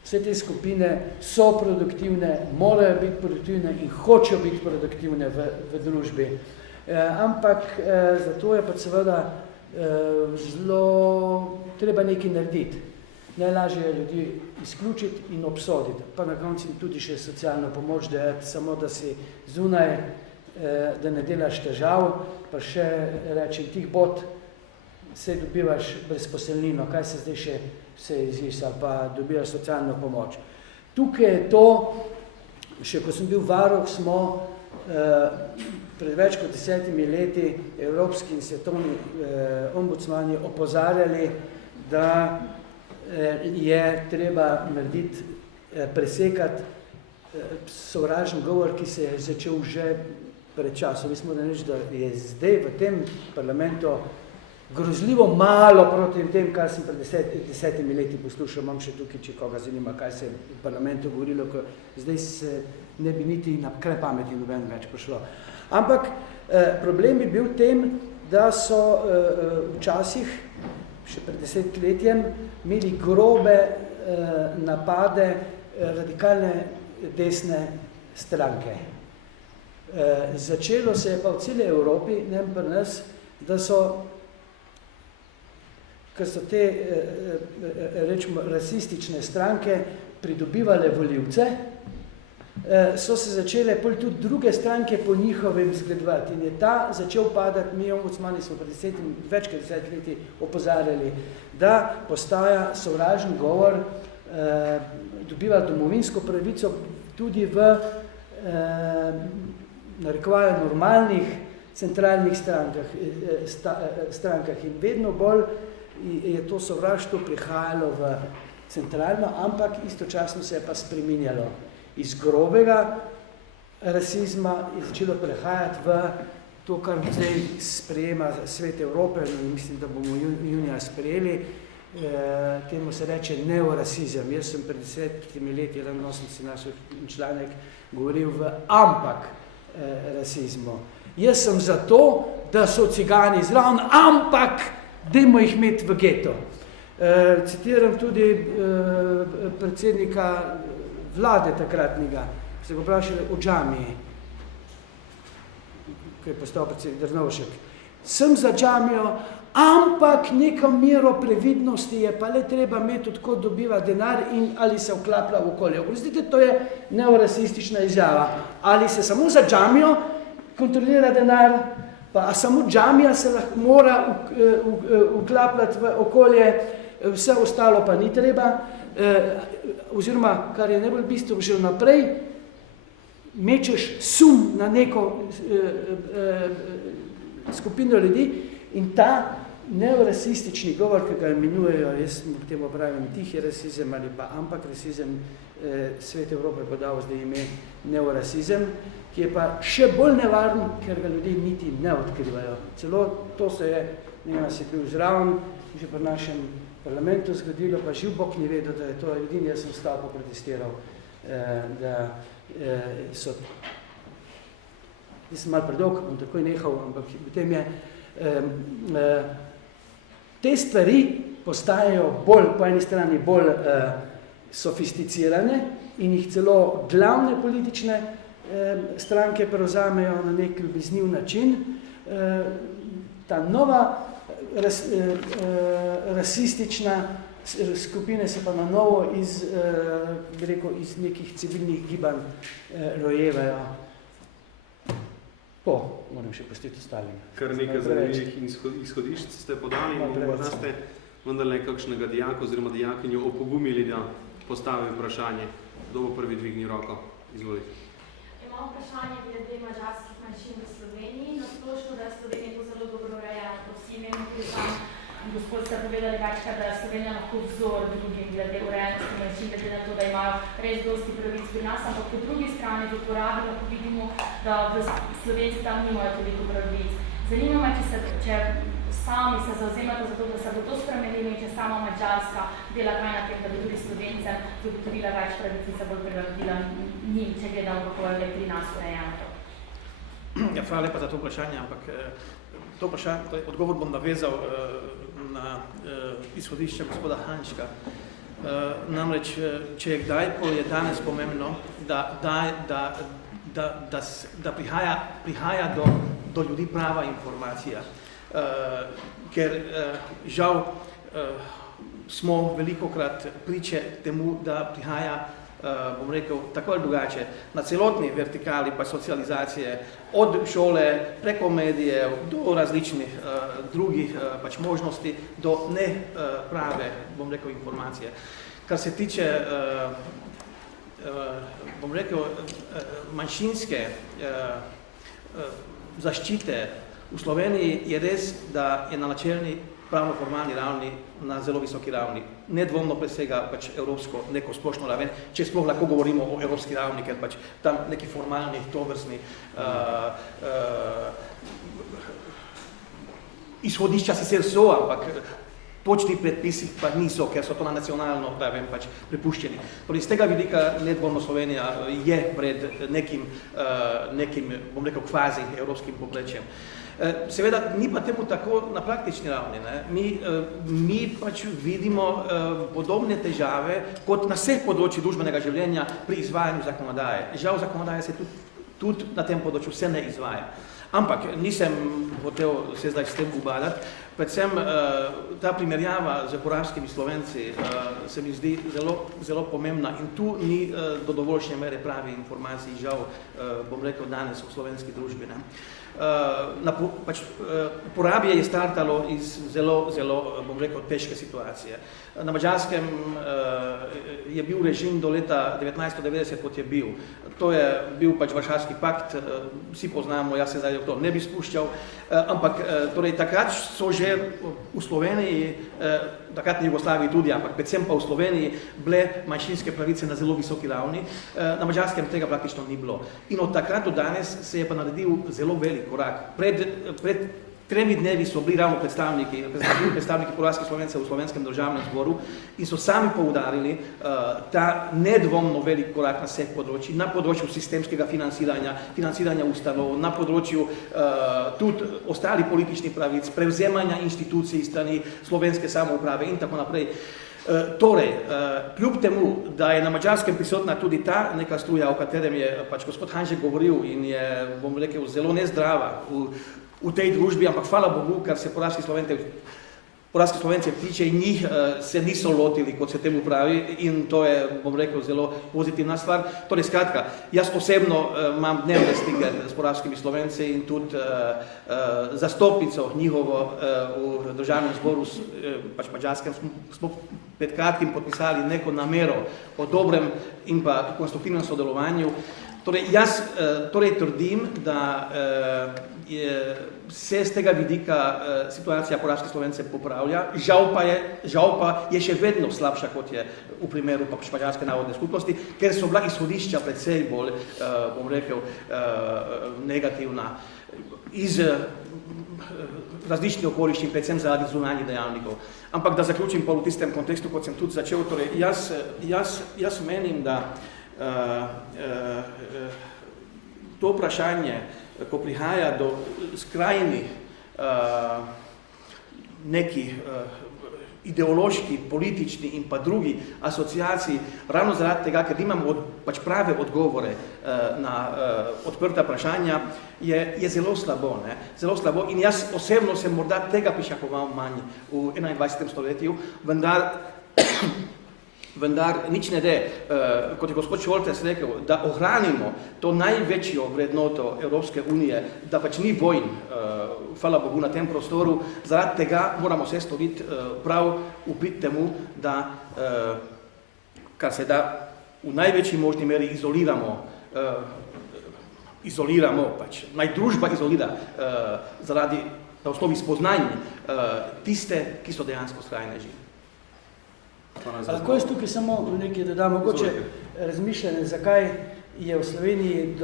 Vse te skupine so produktivne, morajo biti produktivne in hočejo biti produktivne v družbi. Ampak zato je pa seveda zelo treba nekaj narediti. Najlažje je ljudi izključiti in obsoditi, pa na koncu tudi še socialno pomoč dajati, samo da si zunaj, da ne delaš težav, pa še reči, tih bod, se dobivaš brezposelnino, kaj se zdaj še vse izvisa, pa dobivaš socialno pomoč. Tukaj je to, še ko sem bil varuh, smo pred več kot 10 leti evropski in svetovni ombudsmani opozarjali, da je treba narediti, presekati sovražni govor, ki se je začel že pred časom. Mislim, da je zdaj v tem parlamentu grozljivo malo proti tem, kar sem pred 10 leti poslušal. Imam še tukaj, če koga zanima, kaj se je v parlamentu govorilo, ko zdaj se ne bi niti na kraj pameti noben več prišlo. Ampak problem je bil v tem, da so včasih, še pred 10 letjem, imeli grobe napade radikalne desne stranke. Začelo se je pa v celi Evropi, ne pri nas, da so, ker so te, rečemo, rasistične stranke pridobivale volivce, so se začele pol tudi druge stranke po njihovem zgledovati. In je ta začel padati, mi ombudsmani smo pred več kot 10 leti opozarjali, da postaja sovražni govor, dobiva domovinsko pravico tudi v narekovajo normalnih centralnih strankah in vedno bolj je to sovraštvo prihajalo v centralno, ampak istočasno se je pa spreminjalo. Iz grobega rasizma je začelo prehajati v to, kar zdaj sprejema Svet Evrope, mislim, da bomo junija sprejeli, temu se reče neorasizem. Jaz sem pred 10 leti, 81 naših članek, govoril v ampak rasizmu. Jaz sem za to, da so cigani zraven, ampak dajmo jih imeti v geto. Citiram tudi predsednika vlade takratnega, se ga vprašali o džamiji, ko je postal predsednik Drnovšek. Sem za džamijo, ampak neko mero previdnosti je pa le treba imeti, odkot dobiva denar in ali se vklaplja v okolje. Oprostite, to je neorasistična izjava. Ali se samo za džamijo kontrolira denar, pa samo džamija se lahko mora vklapljati v okolje, vse ostalo pa ni treba, oziroma, kar je najbolj bistvo, že vnaprej mečeš sum na neko skupino ljudi in ta neorasistični govor, ki ga imenujejo, jaz k temu pravim tihi rasizem ali pa ampak rasizem, Svet Evrope je podal zdaj ime neorasizem, ki je pa še bolj nevaren, ker ga ljudje niti ne odkrivajo. Celo to se je, nas je bil zraven, že pri našem parlamentu zgodilo, pa živ Bog ni vedel, da je to edini, jaz sem stal pa protestiral, da so, jaz sem malo predolg, bom takoj nehal, ampak potem je, te stvari postajajo bolj, po eni strani bolj sofisticirane in jih celo glavne politične stranke prevzamejo na nek ljubezniv način. Ta nova rasistična skupine se pa na novo iz nekih civilnih gibanj rojevajo. Moram še pustiti ostalim. Kar nekaj zanimivih izhodišč ste podali in morda ste vendarle kakšnega dijaka oziroma dijakinjo opogumili, da postavi vprašanje. Kdo bo prvi dvignil roko? Izvolite. Imam vprašanje glede madžarskih manjšin v Sloveniji. Na splošno, da je Slovenija to zelo dobro urejena. To vsi vemo, tudi tam gospod ste povedali večkrat, da je Slovenija lahko vzor drugim glede urejenosti manjšin, glede na to, da imajo res dosti pravic pri nas, ampak po drugi strani v uporabi lahko vidimo, da v Slovenci tam nimajo toliko pravic. Zanima me, če sami se zauzemate za to, da se bo to spremenilo in če sama Madžarska dela kaj na tem, da bi tudi Slovencem zagotovila več pravic in se bolj prilagodila njim, če gledamo, kako je pri nas urejeno. Ja, hvala lepa za to vprašanje, ampak odgovor bom navezal na izhodišče gospoda Hančka. Namreč, če je kdajkoli je danes pomembno, da prihaja do ljudi prava informacija. Ker žal smo velikokrat priče temu, da prihaja, bom rekel, tako ali drugače, na celotni vertikali pa socializacije, od šole preko medijev do različnih drugih pač možnosti, do neprave, bom rekel, informacije. Kar se tiče, bom rekel, manjšinske zaščite v Sloveniji, je res, da je na načelni pravno-formalni ravni na zelo visoki ravni. Nedvomno presega pač evropsko neko splošno raven, če sploh lahko govorimo o evropski ravni, ker pač tam neki formalni, tovrstni izhodišča sicer so, ampak točni predpisi pa niso, ker so to na nacionalno raven pač prepuščeni. Torej, z tega vidika nedvomno Slovenija je pred nekim, bom rekel, kvazi evropskim povprečjem. Seveda, ni pa temu tako na praktični ravni. Mi pač vidimo podobne težave kot na vseh področjih družbenega življenja pri izvajanju zakonodaje. Žal zakonodaje se tudi na tem področju vse ne izvaja. Ampak nisem hotel se zdaj s tem ubadati, predvsem ta primerjava z porabskimi Slovenci se mi zdi zelo pomembna in tu ni do dovoljšnje mere pravi informacij, žal, bom rekel, danes v slovenski družbi. Porabje je startalo iz zelo, bom rekel, težke situacije. Na Madžarskem je bil režim do leta 1990, kot je bil. To je bil pač Varšavski pakt, vsi poznamo, jaz se zdaj v to ne bi spuščal, ampak torej takrat so že v Sloveniji, takrat v Jugoslaviji tudi, ampak predvsem pa v Sloveniji, bile manjšinske pravice na zelo visoki ravni, na Madžarskem tega praktično ni bilo. In od takrat do danes se je pa naredil zelo velik korak. Pred 3 dnevi so bili ravno predstavniki porabskih Slovencev v Slovenskem državnem zboru in so sami poudarili ta nedvomno velik korak na vseh področjih, na področju sistemskega financiranja ustanov, na področju tudi ostalih političnih pravic, prevzemanja institucij strani slovenske samouprave in tako naprej. Torej, kljub temu, da je na Madžarskem prisotna tudi ta neka struja, o katerem je pač gospod Hanžek govoril in je, bom rekel, zelo nezdrava v tej družbi, ampak hvala Bogu, kar se porabskih Slovencev tiče in njih se niso lotili, kot se temu pravi, in to je, bom rekel, zelo pozitivna stvar. Torej, skratka, jaz osebno imam dnevne stike s porabskimi Slovenci in tudi zastopnico njihovo v državnem zboru, pač Madžarskem, smo pred kratkim podpisali neko namero o dobrem in pa konstruktivnem sodelovanju. Torej, jaz trdim, da se z tega vidika situacija poraške Slovence popravlja, žal pa je še vedno slabša, kot je v primeru špačanske narodne skupnosti, ker so bila izhodišča precej bolj, bom rekel, negativna iz različnih okoliščin, predvsem zaradi zunanjih dejavnikov. Ampak da zaključim pa v tistem kontekstu, kot sem tudi začel, torej jaz menim, da to vprašanje, ko prihaja do skrajnih nekih ideološki, politični in pa drugi asociacij, ravno zaradi tega, ker imamo pač prave odgovore na odprta vprašanja, je zelo slabo. Zelo slabo. In jaz osebno sem morda tega pričakoval manj v 21. stoletju, vendar nič ne de, kot je gospod Šoltes rekel, da ohranimo to največjo vrednoto Evropske unije, da pač ni vojn, hvala Bogu, na tem prostoru, zaradi tega moramo se storiti prav uprit temu, da kar se da v največji možni meri izoliramo pač, naj družba izolira zaradi na osnovi spoznanj tiste, ki so dejansko skrajneži. Lahko jaz tukaj samo nekaj dodam, mogoče razmišljanje, zakaj je v Sloveniji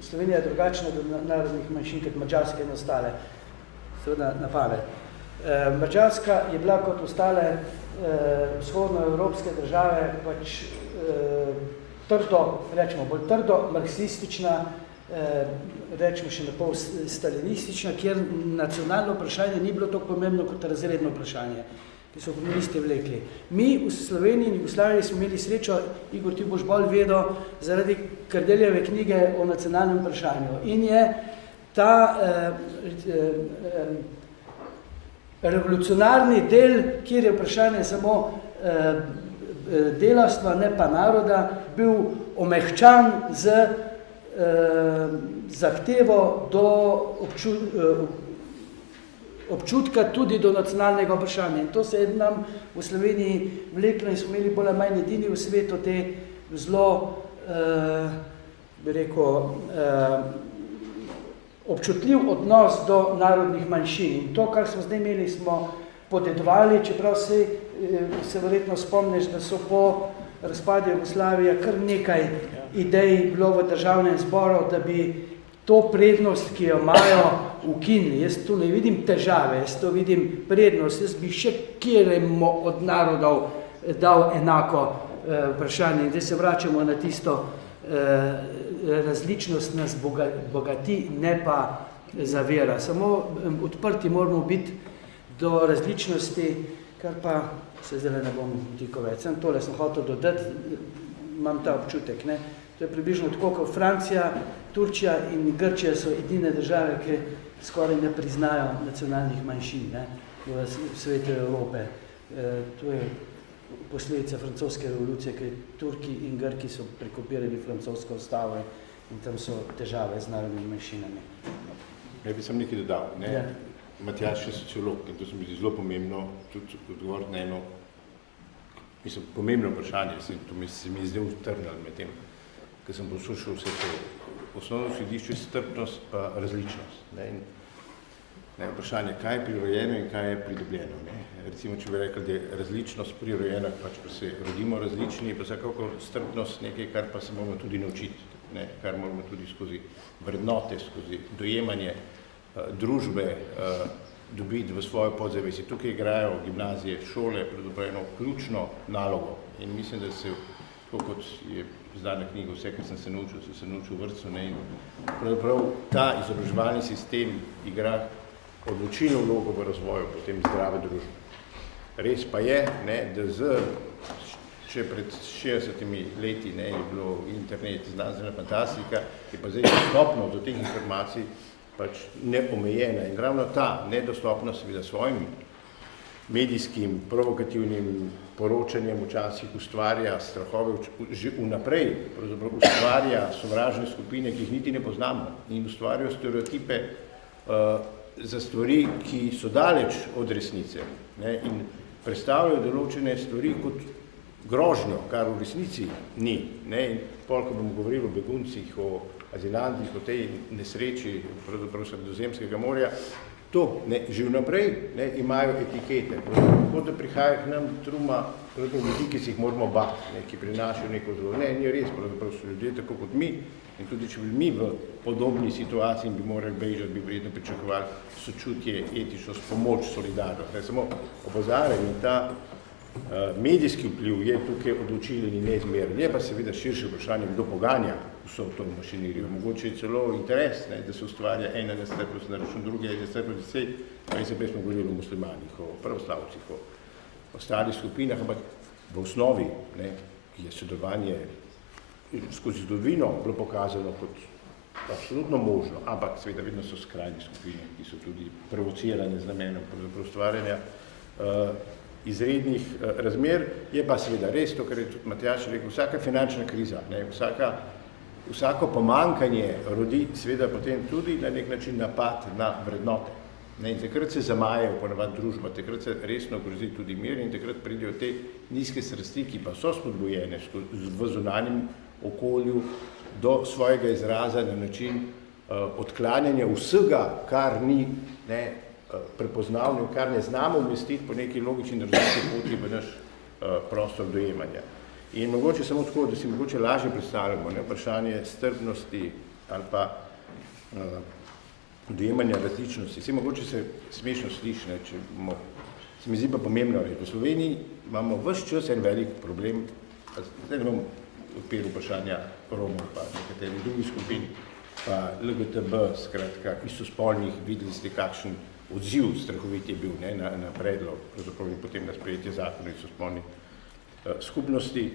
Slovenija drugačna do narodnih manjšin, kot Madžarska in ostale, seveda na pamet. Madžarska je bila kot ostale vzhodnoevropske države pač trdo, rečemo bolj trdo, marksistična, rečemo še napol stalinistična, kjer nacionalno vprašanje ni bilo tako pomembno kot razredno vprašanje, ki so komunisti vlekli. Mi v Sloveniji in Jugoslaviji smo imeli srečo, Igor, ti boš bolj vedel, zaradi Kardeljeve knjige o nacionalnem vprašanju. In je ta revolucionarni del, kjer je vprašanje samo delavstva, ne pa naroda, bil omehčan z zahtevo do občutka tudi do nacionalnega vprašanja. In to se je nam v Sloveniji vleklo in smo imeli bolj ali manj edini v svetu te zelo, bi rekel, občutljiv odnos do narodnih manjšin. In to, kar smo zdaj imeli, smo podedovali, čeprav se verjetno spomniš, da so po razpadu Jugoslavije kar nekaj idej bilo v državnem zboru, da bi to prednost, ki jo imajo, ukinili. Jaz tu ne vidim težave, jaz to vidim prednost. Jaz bi še kjeremu od narodov dal enako vprašanje. Zdaj se vračamo na tisto različnost nas bogati, ne pa zavira. Samo odprti moramo biti do različnosti, kar pa se zdaj ne bom vtikal več. Sem tole sem hotel dodati, imam ta občutek. Ne? To je približno tako, kot Francija, Turčija in Grčija so edine države, ki skoraj ne priznajo nacionalnih manjšin, ne, v svetu Evrope. To je posledica francoske revolucije, ker Turki in Grki so prekopirali francosko ustavo in tam so težave z narodnimi manjšinami. Ja bi sem nekaj dodal. Ne? Ja. Matjaž je sociolog in to se mi zdi zelo pomembno, tudi odgovoriti na eno, mislim, pomembno vprašanje, to se mi je zdaj utrnilo med tem, ker sem poslušal vse to. Osnovno središče je strpnost pa različnost. Ne? In vprašanje, kaj je prirojeno in kaj je pridobljeno. Ne? Recimo, če bi rekli, da je različnost prirojena, pač pa se rodimo različni, pa vsekakor strpnost nekaj, kar pa se moramo tudi naučiti, ne? Kar moramo tudi skozi vrednote, skozi dojemanje družbe dobiti v svojo podzavesti. Tukaj igrajo gimnazije, šole, pravzaprav eno ključno nalogo. In mislim, da se, tako kot je zdana knjiga, vse, kar sem se naučil v vrtcu, ne, in pravzaprav ta izobraževalni sistem igra odločilno vlogo v razvoju potem zdrave družbe. Res pa je, ne, da če pred 60 leti ne, je bilo internet, znanstvena fantastika, je pa zdaj dostopnost do teh informacij pač neomejena. In ravno ta nedostopnost seveda svojim medijskim, provokativnim poročanjem včasih ustvarja strahove, že vnaprej ustvarja sovražne skupine, ki jih niti ne poznamo in ustvarjajo stereotipe za stvari, ki so daleč od resnice, ne, in predstavljajo določene stvari kot grožnjo, kar v resnici ni. Ne, in pol, ko bomo govorili o beguncih, o azilantih, o tej nesreči, pravzaprav Sredozemskega morja, to, ne, že vnaprej, ne, imajo etikete. Kot da prihaja k nam truma ljudi, ki si jih moramo bati, ne, ki prinašajo neko zelo. Ne, ni res, pravzaprav so ljudje tako kot mi, in tudi če bi mi v podobni situaciji bi morali bežati, bi vredno pričakovali sočutje, etičnost, pomoč, solidarnost. Ne, samo opozarjam in ta medijski vpliv je tukaj odločilen in neizmeren. Je pa seveda širše vprašanje, kdo poganja vso to mašinerijo. Mogoče je celo interes, ne, da se ustvarja ena nestrpnost na račun druge, nestrpnost vsej, pa se prej smo govorili o muslimanih, o pravoslavcih, o ostalih skupinah, ampak v osnovi, ne, je sodelovanje skozi zgodovino bilo pokazano kot absolutno možno, ampak seveda vedno so skrajne skupine, ki so tudi provocirane z namenom ustvarjanja izrednih razmer. Je pa seveda res to, kar je tudi Matjaž rekel, vsaka finančna kriza, ne, vsako pomankanje rodi seveda potem tudi na nek način napad na vrednote. Ne, in takrat se zamajejo ponavadi družba, takrat se resno grozi tudi mir in takrat pridejo te nizke strasti, ki pa so spodbujene v zunanjem okolju do svojega izraza na način odklanjanja vsega, kar ni, ne, prepoznavno, kar ne znamo umestiti po neki logični različni poti v naš prostor dojemanja. In mogoče samo tako, da si mogoče lažje predstavljamo, ne, vprašanje strpnosti ali pa dojemanja različnosti. Vse mogoče se smešno sliši, ne, če bomo, se mi zdi pa pomembno reči. V Sloveniji imamo ves čas en velik problem, zdaj ne bom odpiral vprašanja Romov pa nekaterih drugih skupin, pa LGTB, skratka, istospolnih, videli ste kakšen odziv strahovit je bil, ne, na predlog, pravzaprav in potem na sprejetje zakona istospolnih skupnosti,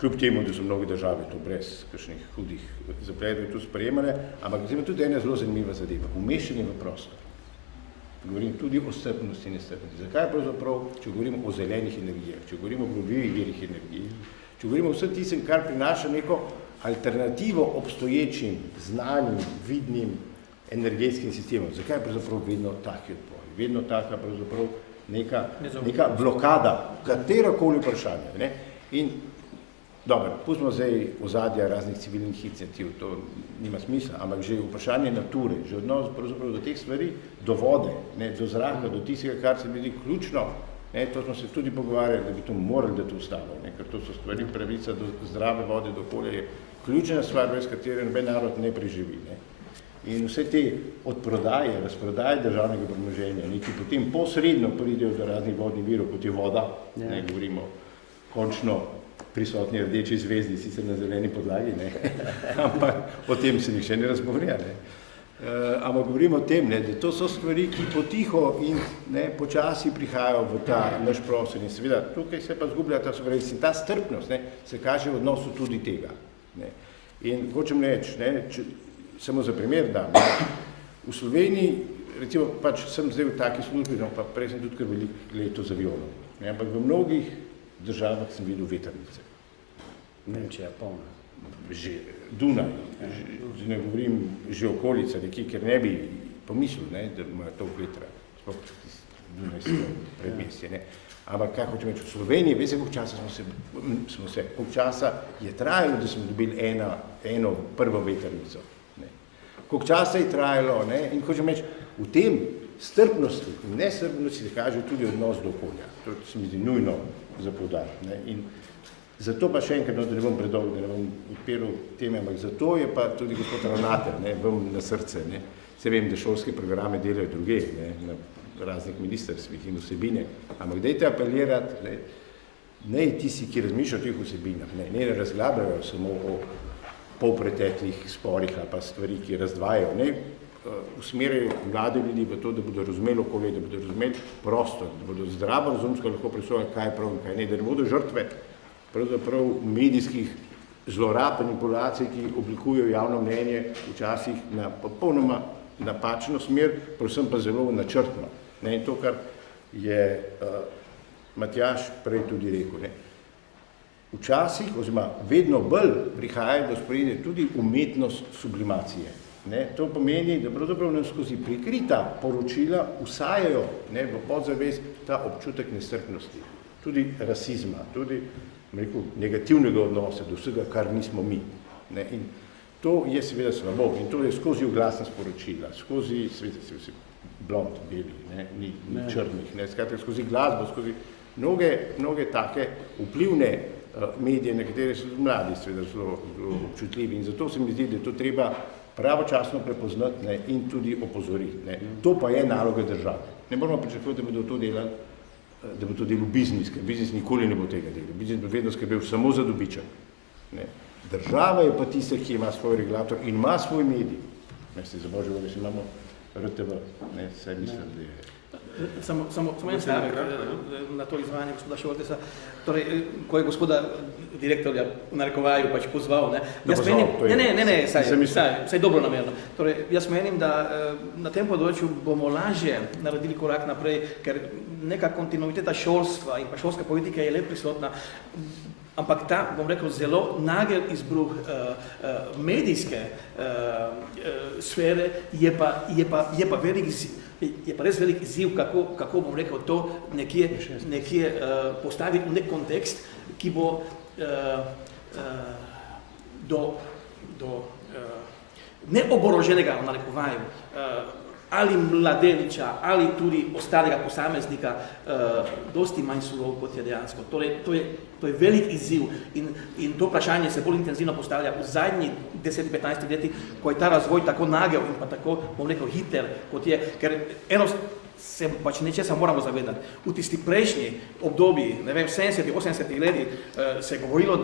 kljub temu, da so mnoge države to brez kakšnih hudih zapletov tu sprejemale, ampak zdaj tudi ena zelo zanimiva zadeva, umeščanje v prostor. Govorim tudi o strpnosti in nestrpnosti. Zakaj pravzaprav, če govorimo o zelenih energijah, če govorimo o obnovljivih virih energij, če govorimo o vsem tistem, kar prinaša neko alternativo obstoječim, znanim, vidnim energetskim sistemom. Zakaj je pravzaprav vedno taki odpori? Vedno taka pravzaprav neka blokada, katerokoli vprašanje. Ne? In dobro, pustimo zdaj ozadja raznih civilnih iniciativ, to nima smisla, ampak že vprašanje nature, že odnos pravzaprav do teh stvari, do vode, ne, do zraka, do tistega, kar se mi zdi ključno, ne, to smo se tudi pogovarjali, da bi to morali, da to ustalo, ne, ker to so stvari, pravica do zdrave vode, do okolja je ključna stvar, brez katere noben narod ne preživi. Ne. In vse te odprodaje, razprodaje državnega premoženja, ki potem posredno pridejo do raznih vodnih virov, kot je voda, ne govorimo končno prisotni rdeči zvezdi, sicer na zeleni podlagi, ne, ampak o tem se nihče ne razgovarja, ne. Ampak govorimo o tem, ne, da to so stvari, ki potiho in ne, počasi prihajajo v ta naš prostor in seveda tukaj se pa zgublja ta soverenost in ta strpnost, ne, se kaže v odnosu tudi tega. Ne. In hočem reči, ne, samo za primer dam, v Sloveniji, recimo, pač sem zdaj v taki službi, no, pa prej sem tudi kar veliko leto z avionom, ne, ampak v mnogih državah sem videl vetrnice. Nemčija polna. Že Dunaj, že ne govorim že okolica, nekje, ker ne bi pomislil, ne, da imajo to vetra, sploh Dunajsko predmestje, ne. Ampak kaj hočem reči, v Sloveniji, veste, koliko časa koliko časa je trajalo, da smo dobili eno prvo vetrnico. Koliko časa je trajalo, ne? In hočem reči, v tem strpnosti in nestrpnosti se kaže tudi odnos do okolja. To se mi zdi nujno za poudariti. In zato pa še enkrat, da ne bom predolg, da ne bom odpiral teme, ampak zato je pa tudi gospod ravnatelj, ne, vam na srce, ne. Se vem, da šolske programe delajo druge, ne, na raznih ministerstvih in vsebine, ampak dajte apelirati, ne tisti, ki razmišljajo o teh vsebinah, ne razglabljajo samo o polpreteklih sporih ali pa stvari, ki razdvajajo, ne usmerjajo mlade ljudi v to, da bodo razumeli okolje, da bodo razumeli prostor, da bodo zdravo razumsko lahko presojali, kaj je prav in kaj ne, da ne bodo žrtve pravzaprav medijskih zlorab, manipulacij, ki oblikujejo javno mnenje včasih na popolnoma napačno smer, predvsem pa zelo načrtno. Ne, in to, kar je Matjaž prej tudi rekel, ne. Včasih, oziroma vedno bolj prihaja do sprejede tudi umetnost sublimacije. Ne, to pomeni, da pravzaprav nam skozi prikrita poročila vsajajo, ne, v podzavest ta občutek nestrpnosti, tudi rasizma, tudi negativnega odnosa do vsega, kar nismo mi. Ne? In to je seveda slabo in to je skozi oglasna sporočila, skozi, seveda se vsi blond, beli, ne? Ni črnih, ne? Skratka, skozi glasbo, skozi mnoge take vplivne medije, na katere so mladi seveda zelo občutljivi in zato se mi zdi, da je to treba pravočasno prepoznati, ne, in tudi opozoriti. Ne. To pa je naloga države. Ne moramo pričakovati, da bodo to delali, da bo to delal biznis, ker biznis nikoli ne bo tega delal. Biznis bo vedno skrbel samo za dobiček. Ne. Država je pa tista, ki ima svoj regulator in ima svoj medij. Veste, za Božjo voljo, imamo RTV, ne, saj mislim, da je... Samo en stavek na to izvajanje gospoda Šoltesa, torej, ko je gospoda direktorja v narekovaju pač pozval, ne, jaz menim, saj dobro namerno, torej, jaz menim, da na tem področju bomo lažje naredili korak naprej, ker neka kontinuiteta šolstva in pa šolska politika je le prisotna, ampak ta, bom rekel, zelo nagel izbruh medijske sfere je pa velik je pa res velik izziv, kako bom rekel, to nekje postaviti v nek kontekst, ki bo do neoboroženega v narekovaju ali mladeniča, ali tudi ostalega posameznika dosti manj surov, kot je dejansko. Torej, to je velik izziv in to vprašanje se bolj intenzivno postavlja v zadnjih 10-15 letih, ko je ta razvoj tako nagel in pa tako, bom rekel, hiter, kot je, ker eno se pač nečesa moramo zavedati. V tisti prejšnji obdobji, ne vem, 70-80 letih se je govorilo,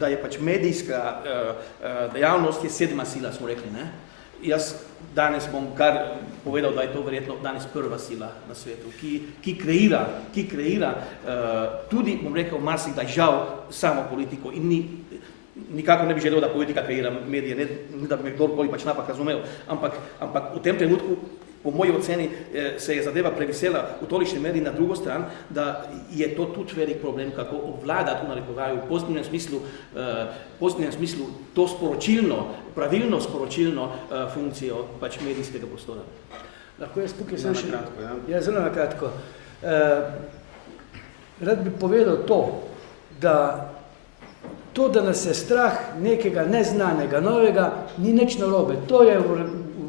da je pač medijska dejavnost je 7. sila, smo rekli, ne? Jaz danes bom kar povedal, da je to verjetno danes prva sila na svetu, ki kreira tudi, bom rekel, marsikdaj žal samo politiko in nikako ne bi želel, da politika kreira medije, ne da bi me kdorkoli pač napak razumel, ampak v tem trenutku, po moji oceni, se je zadeva previsela v tolikšni meri na drugo stran, da je to tudi velik problem, kako obvladati v narekovaju v pozitivnem smislu to sporočilno, pravilno sporočilno funkcijo pač medijskega prostora. Lahko jaz tukaj sem še... Ja, zelo na kratko. Rad bi povedal to, da nas je strah nekega neznanega, novega, ni nič narobe. To je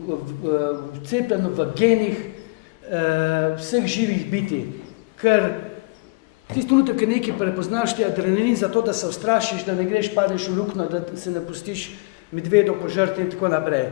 vcepljeno v genih vseh živih bitij, ker tisti trenutek, ko nekaj prepoznaš, ti adrenalin za to, da se ustrašiš, da ne greš, padeš v luknjo, da se ne pustiš medvedo požrti in tako naprej.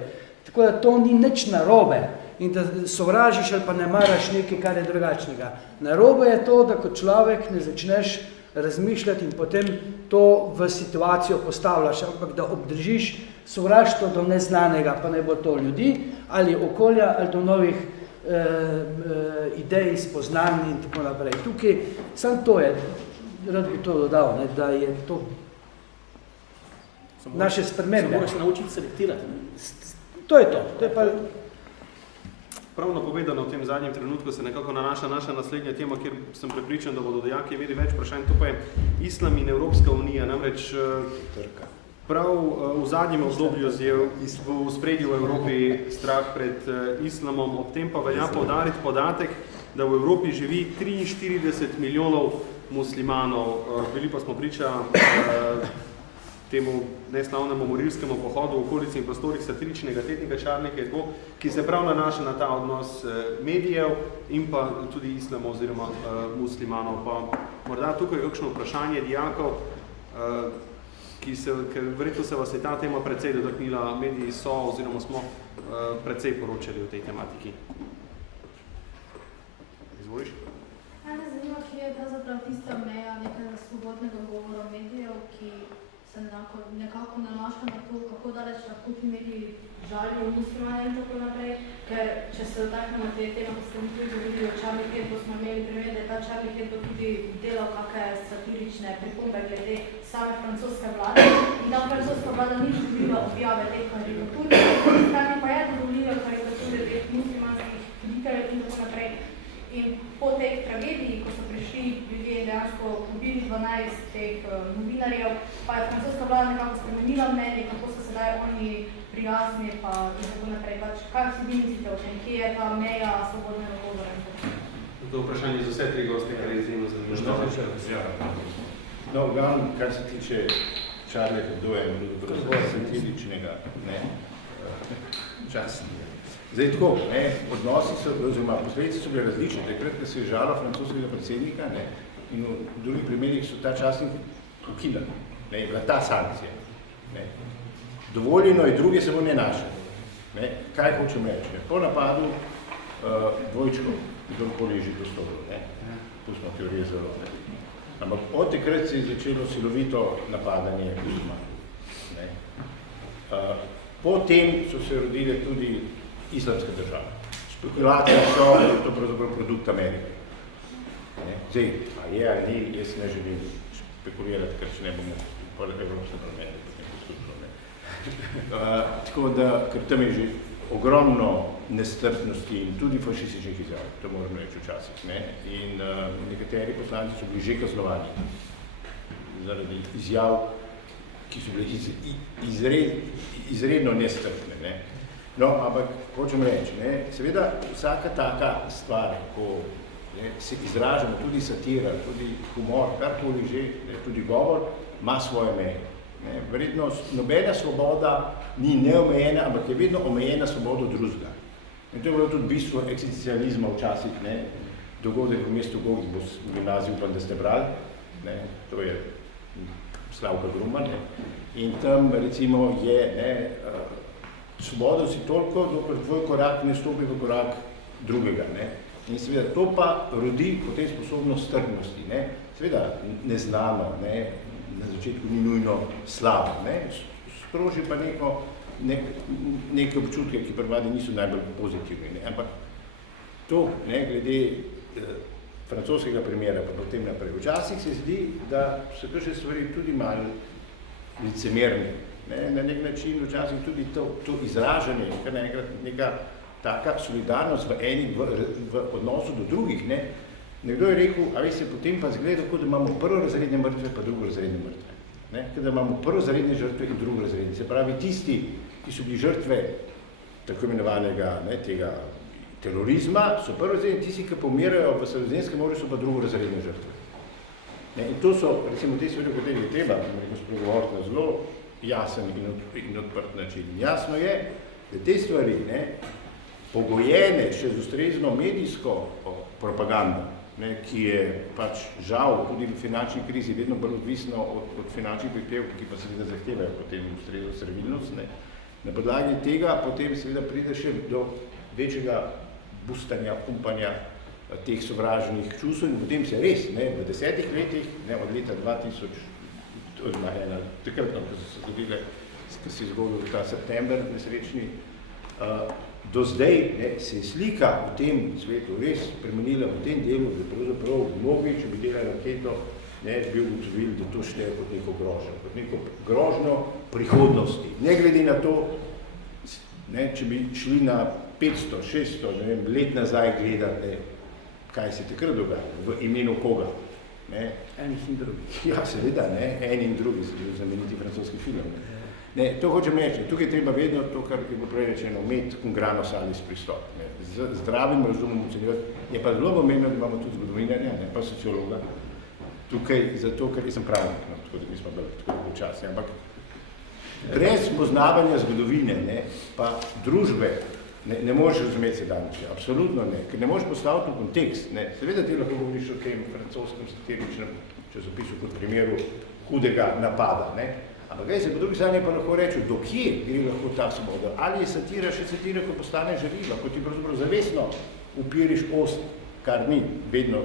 Tako da to ni nič narobe in da sovražiš ali pa ne maraš nekaj, kar je drugačnega. Narobe je to, da kot človek ne začneš razmišljati in potem to v situacijo postavljaš, ampak da obdržiš sovraštvo do neznanega, pa ne bo to ljudi, ali okolja, ali do novih idej, spoznanj in tako naprej. Tukaj, samo to je, rad bi to dodal, ne, da je to naše spremembe. Se moraš naučiti selektirati. To je to. To je pa... Pravno povedano v tem zadnjem trenutku se nekako nanaša naša naslednja tema, kjer sem prepričan, da bodo dejaki imeli več vprašanj. To pa je Islam in Evropska unija. Namreč prav v zadnjem obdobju je v ospredju v Evropi strah pred islamom, ob tem pa velja poudariti podatek, da v Evropi živi 43 milijonov muslimanov. Bili pa smo priča temu neslavnemu morilskemu pohodu v okolici in prostorih satiričnega tednika Charlie Hebdo, ki se prav nanaša na ta odnos medijev in pa tudi islama oziroma muslimanov. Pa morda tukaj kakšno vprašanje dijakov, ker verjetno se vas je ta tema precej dotaknila, mediji so oziroma smo precej poročali o tej tematiki. Izvoliš? Mene zanima, kje je pravzaprav tista meja nekega svobodnega govora medijev, ki se nekako nanaša na to, kako daleč lahko ti mediji žalijo muslimane in tako naprej, ker če se dotaknemo te teme, ko ste mi tudi govorili o Charlie Hebdo, smo imeli primer, da je ta Charlie Hebdo tudi delal kakšne satirične pripombe glede same francoske vlade in tam francoska vlada ni dovolila objave teh karikatur, strani pa je dovolila karikature teh muslimanskih literarjev in tako naprej. In po tej tragediji, ko so prišli ljudje dejansko ubili 12 teh novinarjev, pa je francoska vlada nekako spremenila mnenje, kako so sedaj oni prijazni pa in tako naprej. Kaj si vi mislite o tem, kje je ta meja svobodnega govora? To vprašanje za vse tri goste, kar je izjemno zanimivo. No, glavno, kar se tiče Charles Hebdo je bilo satiričnega časa. Zdaj tako, odnosi so, oziroma posledice so bile različne. Takrat, ko se je žalo francoskega predsednika, in v drugih primerih so ta časnik ukinili. Je bila ta sankcija. Dovoljeno je, druge se bo ne našel. Kaj hočem reči? Po napadu dvojčkov, kdorkoli že dostojil. Pustno teorijo zelo. Ampak od takrat se je začelo silovito napadanje Kuzma. Potem so se rodile tudi islamske države. Spekulacije so, da je to pravzaprav produkt Amerike. Zdaj, a je ali ni, jaz ne želim spekulirati, ker če ne bomo v Evropskem parlamentu potem poslušali. Tako da, ker tam je že ogromno nestrpnosti in tudi fašističnih izjav, to moram reči včasih. In nekateri poslanci so bili že kaznovani zaradi izjav, ki so bile izredno nestrpne. No, ampak hočem reči, seveda vsaka taka stvar, ko se izražamo, tudi satira, tudi humor, karkoli že, tudi govor, ima svoje meje. Verjetno nobena svoboda ni neomejena, ampak je vedno omejena svobodo drugega. In to je bilo tudi bistvo eksistencializma včasih, dogodek v mestu Gogh, bo gimnazij, upam, da ste brali, to je Slavka Grumman, in tam recimo je svobodo si toliko, dokler tvoj korak ne stopi v korak drugega. In seveda to pa rodi potem sposobnost strpnosti. Seveda neznano, na začetku ni nujno slabo, sproži pa neke občutke, ki prvadi niso najbolj pozitivni. Ampak to, glede francoskega primera, pa potem naprej. Včasih se zdi, da so to še stvari tudi malo licemerne. Na nek način včasih tudi to izražanje, kar naenkrat neka taka solidarnost v odnosu do drugih. Nekdo je rekel, a veste, potem pa zgleda, kot da imamo prvorazredne mrtve, pa drugorazredne mrtve. Kada imamo prvorazredne žrtve in drugorazredne. Se pravi, tisti, ki so bili žrtve tako imenovanega tega terorizma, so prvorazredni, tisti, ki pomirajo v Sredozemskem morju, so pa drugorazredne žrtve. In to so, recimo, te stvari, o katerih je treba, spregovoriti na zelo jasen in odprt način. Jasno je, da te stvari, pogojene še z ustrezno medijsko propagando, ki je pač žal tudi v finančni krizi vedno bolj odvisno od finančnih prispevkov, ki pa seveda zahtevajo potem ustrezno servilnost. Na podlagi tega potem seveda pride še do večjega bustanja, pumpanja teh sovražnih čustev in potem se res v 10 letih, od leta 2000, takrat, ko so se zgodile, ko se je zgodil ta september nesrečni, do zdaj se je slika v tem svetu res spremenila v tem delu, da pravzaprav mnogi, če bi delali raketo, bi ugotovili, da to šteje kot neko grožnjo, kot neko grožnjo prihodnosti. Ne glede na to, če bi šli na 500, 600 let nazaj gledati, kaj se takrat dogaja, v imenu koga. Enih in drugih. Ja, seveda, en in drugi, znameniti francoski film. To hočem reči, tukaj treba vedno to, kar je bilo prej rečeno, imeti cum grano salis pristop. Z zdravim razumom ocenjevati. Je pa zelo pomembno, da imamo tudi zgodovinarja, pa sociologa. Tukaj zato, ker sem pravnik, tako da nismo bili tako počasni. Ampak brez poznavanja zgodovine, pa družbe, ne moreš razumeti sedanjosti, absolutno ne, ker ne moreš postaviti v kontekst. Seveda ti lahko govoriš o tem francoskem satiričnem časopisu kot primeru hudega napada. Ampak se po drugi strani pa lahko reči, do kje gre lahko ta svoboda? Ali je satira še satira, ko postane žaljiva, ko ti pravzaprav zavestno upiriš ost, kar ni vedno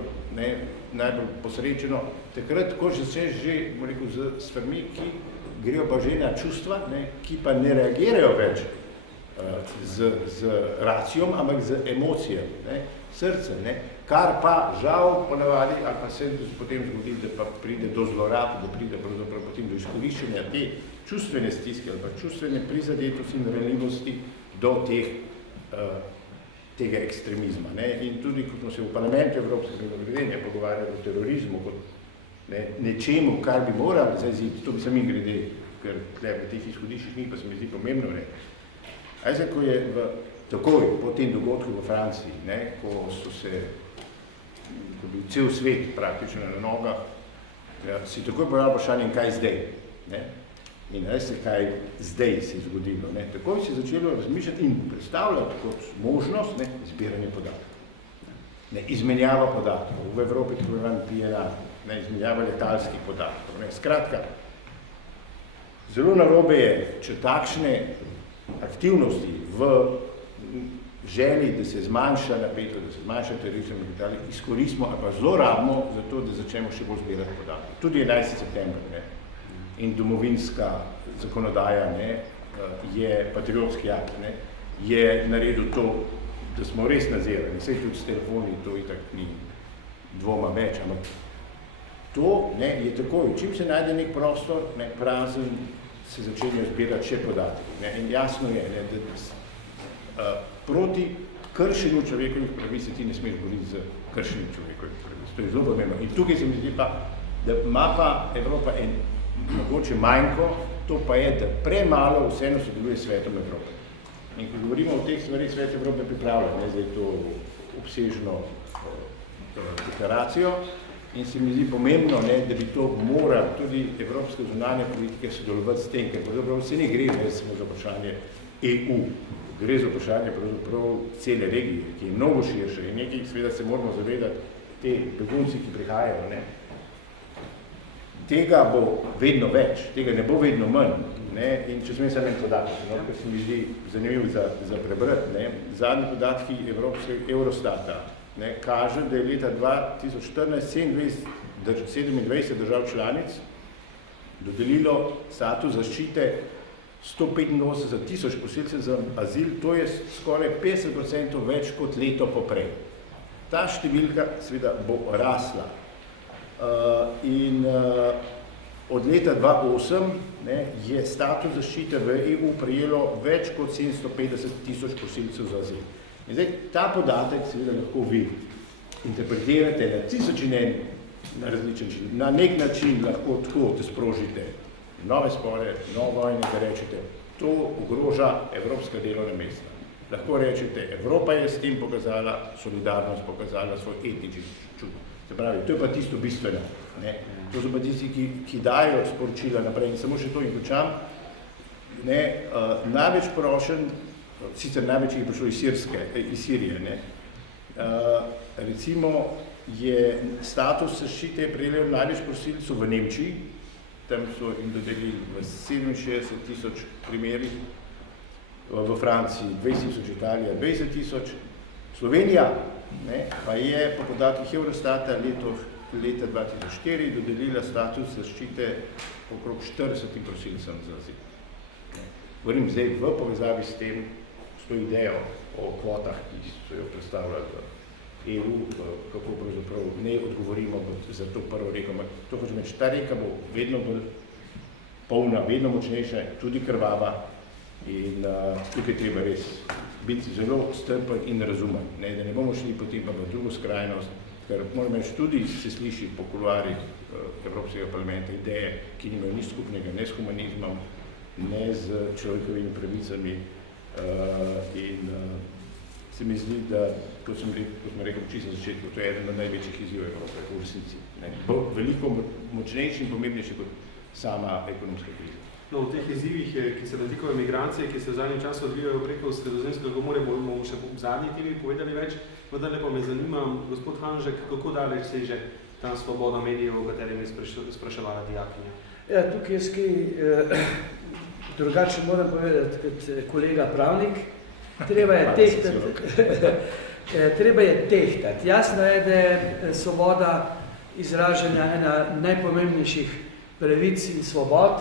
najbolj posrečeno, takrat, ko začneš že z stvarmi, ki grejo pa že na čustva, ki pa ne reagirajo več z racijom, ampak z emocijami, srce, kar pa žal ponavadi, ali pa se potem zgodi, da pa pride do zlorab, da pride pravzaprav potem do izkoriščenja te čustvene stiske ali pa čustvene prizadetosti in ranljivosti do tega ekstremizma. In tudi, ko smo se v parlamentu Evropskega vedenja pogovarjali o terorizmu kot nečemu, kar bi morali zaziti, to bi se mi grede, ker v teh izhodiščih mi pa se mi zdi pomembno reči. Ko je takoj po tem dogodku v Franciji, ko bil cel svet praktično na nogah, si takoj pojavil vprašanje, kaj zdaj. In veste, kaj zdaj se je zgodilo. Ne? Takoj se je začelo razmišljati in predstavljati kot možnost, ne, zbiranje podatkov. Ne, izmenjava podatkov. V Evropi tako imam PNR, ne, izmenjava letalskih podatkov. Ne. Skratka, zelo narobe je, če takšne aktivnosti v želji, da se zmanjša napetost, da se zmanjša terorizem in tako dalje, izkoristimo ali pa zlorabimo za to, da začnemo še bolj zbirati podatke. Tudi 11. september, ne, in domovinska zakonodaja, ne, je patriotski akt, ne, je naredil to, da smo res nadzirani. Saj tudi s telefoni to itak ni dvoma več, ampak to, ne, je takoj. Čim se najde nek prostor, ne, prazen, se začenjajo zbirati še podatki. Ne, in jasno je, ne, da proti kršenju človekovih pravic se ti ne smeš boriti z kršenjem človekovih pravic. To je zelo pomembno. In tukaj se mi zdi pa, da ima pa Evropa en mogoče manjko, to pa je, da premalo vseeno sodeluje s Svetom Evrope. In ko govorimo o teh stvarih, Svet Evrope pripravlja, ne, zdaj to obsežno deklaracijo, in se mi zdi pomembno, ne, da bi to moral tudi evropske zunanje politike sodelovati s tem, ker pravzaprav se ne gre samo za vprašanje EU, gre za vprašanje pravzaprav cele regije, ki je mnogo širše in nekaj seveda se moramo zavedati, te begunci, ki prihajajo, ne. Tega bo vedno več, tega ne bo vedno manj, ne, in če smem samo en podatek, no, ker se mi zdi zanimiv za prebrati, ne, zadnji podatki Evropskega Eurostata, ne, kaže, da je leta 2014 27 držav članic dodelilo status zaščite 185.000 prosilcev za azil, to je skoraj 50% več kot leto poprej. Ta številka seveda bo rasla. Od leta 2008, ne, je status zaščite v EU prejelo več kot 750.000 prosilcev za azil. In zdaj, ta podatek seveda lahko vi interpretirate na tisoč in en na različen način. Na nek način lahko tako, da sprožite nove spore, nove vojne, da rečete, to ogroža evropska delovna mesta. Lahko rečete, Evropa je s tem pokazala solidarnost, pokazala svoj etični čut. Se pravi, to je pa tisto bistveno. Ne? To so pa tisti, ki dajo sporočila naprej. In samo še to in končam. Največ prošenj, sicer največ je prišlo iz Sirije, ne? Recimo je status zaščite prejelo največ prosilcev v Nemčiji, tam so jim dodelili v 67.000 primerih, v Franciji 20.000, Italija 20.000, Slovenija, ne, pa je po podatkih Eurostata leta 2004 dodelila status zaščite okrog 40 prosilcem za azil. Govorim zdaj v povezavi s tem, s to idejo o kvotah, ki so jo predstavljali v EU, kako pravzaprav ne odgovorimo za to prvo reko. To hočem reči, ta reka bo vedno bolj polna, vedno močnejša, tudi krvava in tukaj treba res biti zelo strpen in razumen, ne, da ne bomo šli potem pa v drugo skrajnost, ker moram reči, tudi se sliši po kuluarjih Evropskega parlamenta ideje, ki nimajo nič skupnega, ne s humanizmom, ne z človekovimi pravicami in se mi zdi, da, kot smo rekel čisto na začetku, to je eden od največjih izzivov Evrope v resnici. Veliko močnejši in pomembnejši kot sama ekonomska kriza. No, v teh izzivih, ki se razlikujejo migracije, ki se v zadnjem času odvijajo preko Sredozemskega morja, bomo še v zadnji temi povedali več, vendar pa me zanima, gospod Hanžek, kako daleč seže ta svoboda medijev, o katerem je spraševala dijakinja? Ja, tukaj jaz kaj drugače moram povedati kot kolega pravnik. Treba je tehtati. Jasno je, da je svoboda izražanja ena najpomembnejših pravic in svobod,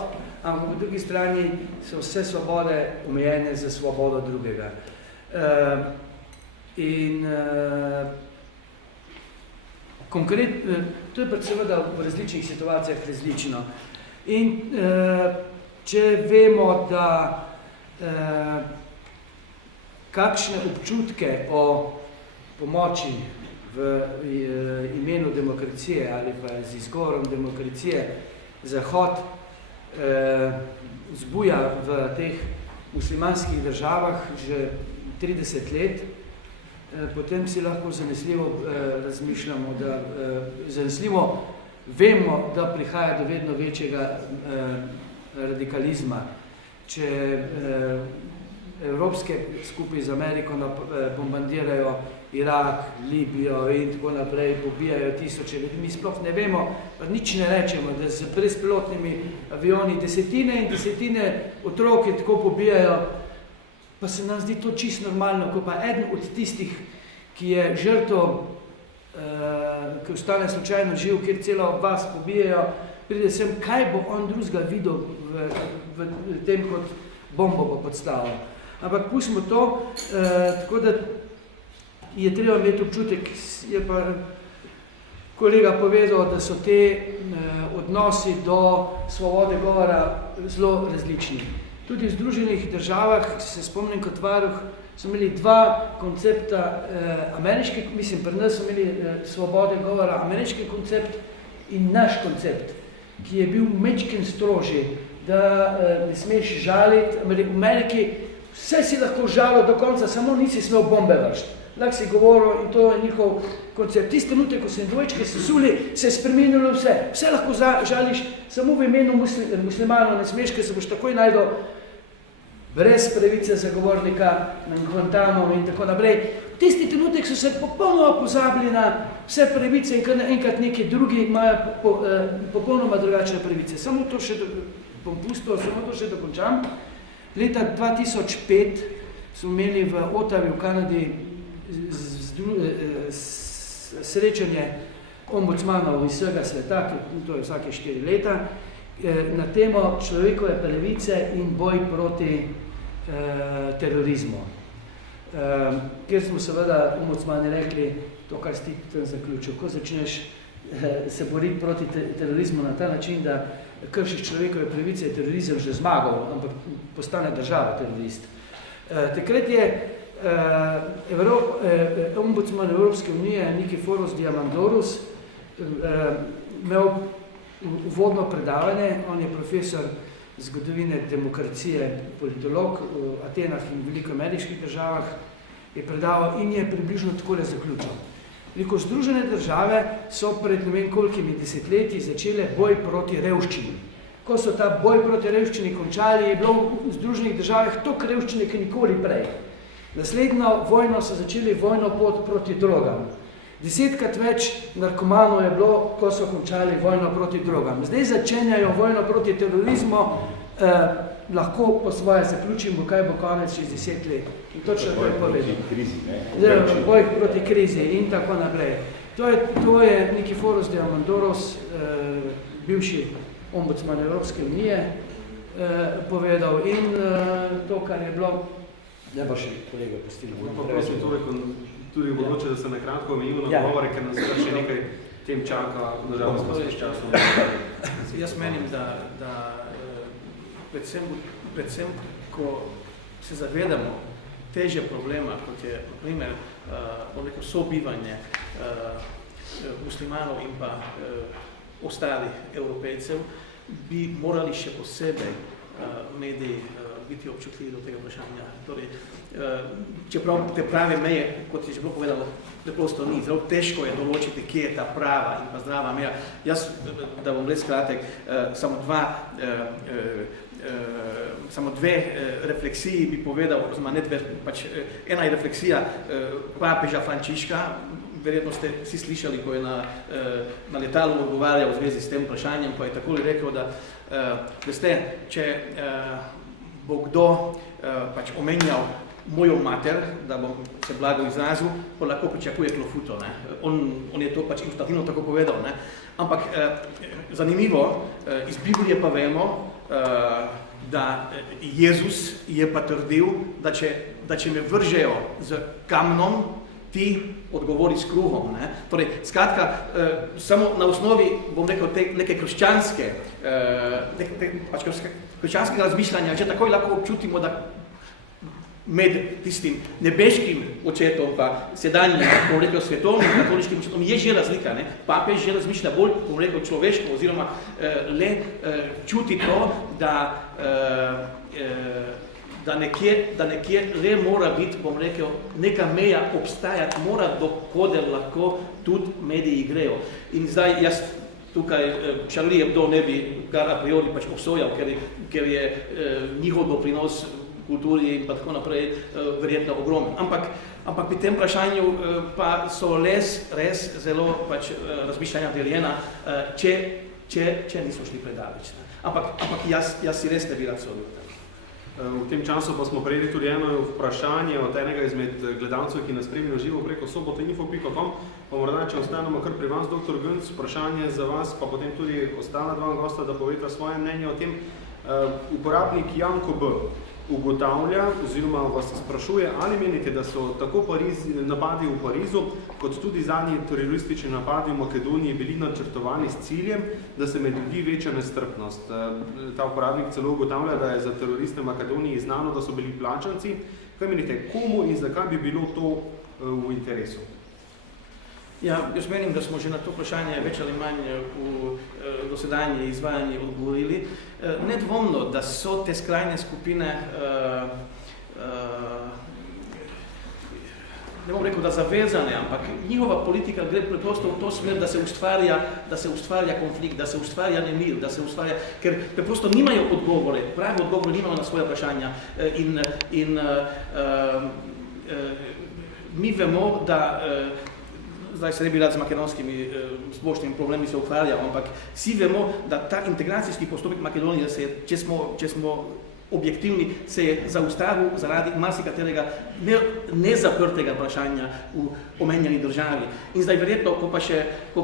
ampak po drugi strani so vse svobode omejene za svobodo drugega. Konkretno, to je pa seveda v različnih situacijah različno. In če vemo, da kakšne občutke o pomoči v imenu demokracije ali pa z izgovorom demokracije Zahod zbuja v teh muslimanskih državah že 30 let, potem si lahko zanesljivo razmišljamo, zanesljivo vemo, da prihaja do vedno večjega radikalizma. Če evropske skupaj z Ameriko bombardirajo Irak, Libijo in tako naprej, pobijajo tisoče ljudi, mi sploh ne vemo, pa nič ne rečemo, da z brezpilotnimi avioni desetine in desetine otrok tako pobijajo, pa se nam zdi to čisto normalno, ko pa eden od tistih, ki je žrtev, ki ostane slučajno živ, kjer celo vas pobijajo, pride sem, kaj bo on drugega videl v tem, kot bombo bo podstavil. Ampak pustimo to, tako da je treba imeti občutek, je pa kolega povedal, da so te odnosi do svobode govora zelo različni. Tudi v Združenih državah, se spomnim kot varuh, so imeli dva koncepta ameriški, mislim, pri nas so imeli svobode govora ameriški koncept in naš koncept, ki je bil mečken strožji, da ne smeš žaliti. V Ameriki vse si lahko žalil do konca, samo nisi smel bombe vršiti. Lahko si govoril in to je njihov koncept. Tisti trenutek, ko se dvojčke sesuli, se je spremenilo vse. Vse lahko žališ, samo v imenu muslimanov ne smeš, ker se boš takoj najdel brez pravice zagovornika na Guantanamo in tako naprej. Tisti trenutek so se popolnoma pozabili na vse pravice in enkrat neki drugi imajo popolnoma drugačne pravice. Samo to še bom pustil, samo to še dokončam. Leta 2005 smo imeli v Ottawi v Kanadi srečanje ombudsmanov iz vsega sveta, to je vsake 4 leta, na temo človekove pravice in boj proti terorizmu. Kjer smo seveda ombudsmani rekli, to, kar si tam zaključil, ko začneš se boriti proti terorizmu na ta način, da kršiš človekove pravice, je terorizem že zmagal, ampak postane država terorist. Takrat je ombudsman Evropske unije Nikiforos Diamandouros imel uvodno predavanje, on je profesor zgodovine demokracije, politolog v Atenah in veliko ameriških državah, je predaval in je približno takole zaključil. Veliko Združene države so pred ne vem kolikimi desetletji začele boj proti revščini. Ko so ta boj proti revščini končali, je bilo v Združenih državah toliko revščine, kot nikoli prej. Naslednjo vojno so začeli vojno pot proti drogam. 10-krat več narkomanov je bilo, ko so končali vojno proti drogam. Zdaj začenjajo vojno proti terorizmu, lahko po svoje zaključimo, kaj bo konec čez 10 let. In točno to je povedal. Boj proti krizi in tako naprej. To je Nikiforos Diamandouros, bivši ombudsman Evropske unije, povedal. In to, kar je bilo, ne bo še kolega postili. Prosim tudi v bodoče, da se nakratko omejimo na govore, ker nas še nekaj tem čaka, nažalost pa s časom. Jaz menim, da predvsem, ko se zavedamo težje problema, kot je, na primer, sobivanje muslimanov in pa ostalih evropejcev, bi morali še posebej mediji biti občutljivi do tega vprašanja. Torej, čeprav te prave meje, kot je že bilo povedano, preprosto ni. Zelo težko je določiti, kje je ta prava in pa zdrava meja. Jaz, da bom res kratek, samo dve refleksiji bi povedal, oziroma ne dve, pač ena je refleksija papeža Frančiška. Verjetno ste vsi slišali, ko je na letalu odgovarjal v zvezi s tem vprašanjem, pa je takole rekel, da veste, če bo kdo pač omenjal mojo mater, da bom se blago izrazil, pa lahko pričakuje klofuto. Ne? On je to pač ilustrativno tako povedal. Ne? Ampak zanimivo, iz Biblije pa vemo, da Jezus je pa trdil, da če me vržejo z kamnom, ti odgovori s kruhom. Ne? Torej, skratka, samo na osnovi, bom rekel, neke krščanske, krščanskega razmišljanja, že takoj lahko občutimo, da med tistim nebeškim očetom pa sedanjim, bom rekel, svetovnim katoliškim očetom je že razlika. Ne? Papež že razmišlja bolj, bom rekel, človeško, oziroma le čuti to, da nekje le mora biti, bom rekel, neka meja obstajati, mora, dokode lahko tudi mediji grejo. In zdaj jaz tukaj Charlie Hebdo ne bi kar a priori pač obsojal, ker je njihov doprinos kulturi in pa tako naprej verjetno ogromen. Ampak pri tem vprašanju pa so res zelo pač razmišljanja deljena, če niso šli predaleč. Ampak jaz si res ne bi rad sodil. V tem času pa smo prejeli tudi eno vprašanje od enega izmed gledalcev, ki nas spremljajo živo preko sobotainfo.com. Pa morda, če ostanemo kar pri vas, dr. Gönc, vprašanje za vas, pa potem tudi ostala dva gosta, da poveta svoje mnenje o tem. Uporabnik Janko B. ugotavlja oziroma vas sprašuje, ali menite, da so tako napadi v Parizu, kot tudi zadnji teroristični napadi v Makedoniji bili načrtovani s ciljem, da se med ljudi veča nestrpnost. Ta uporabnik celo ugotavlja, da je za teroriste v Makedoniji znano, da so bili plačanci. Kaj menite, komu in zakaj bi bilo to v interesu? Ja, jaz menim, da smo že na to vprašanje več ali manj v dosedanji izvajanji odgovorili. Nedvomno, da so te skrajne skupine, ne bom rekel, da zavezane, ampak njihova politika gre preprosto v to smer, da se ustvarja konflikt, da se ustvarja nemir, ker preprosto nimajo odgovore, pravi odgovor nimajo na svoje vprašanja in mi vemo, da zdaj se ne bi rad z makedonskimi splošnimi problemi se ukvarjal, ampak vsi vemo, da ta integracijski postopek Makedonije če smo objektivni, se je zaustavil zaradi marsikaterega nezaprtega vprašanja v omenjeni državi. In zdaj verjetno, ko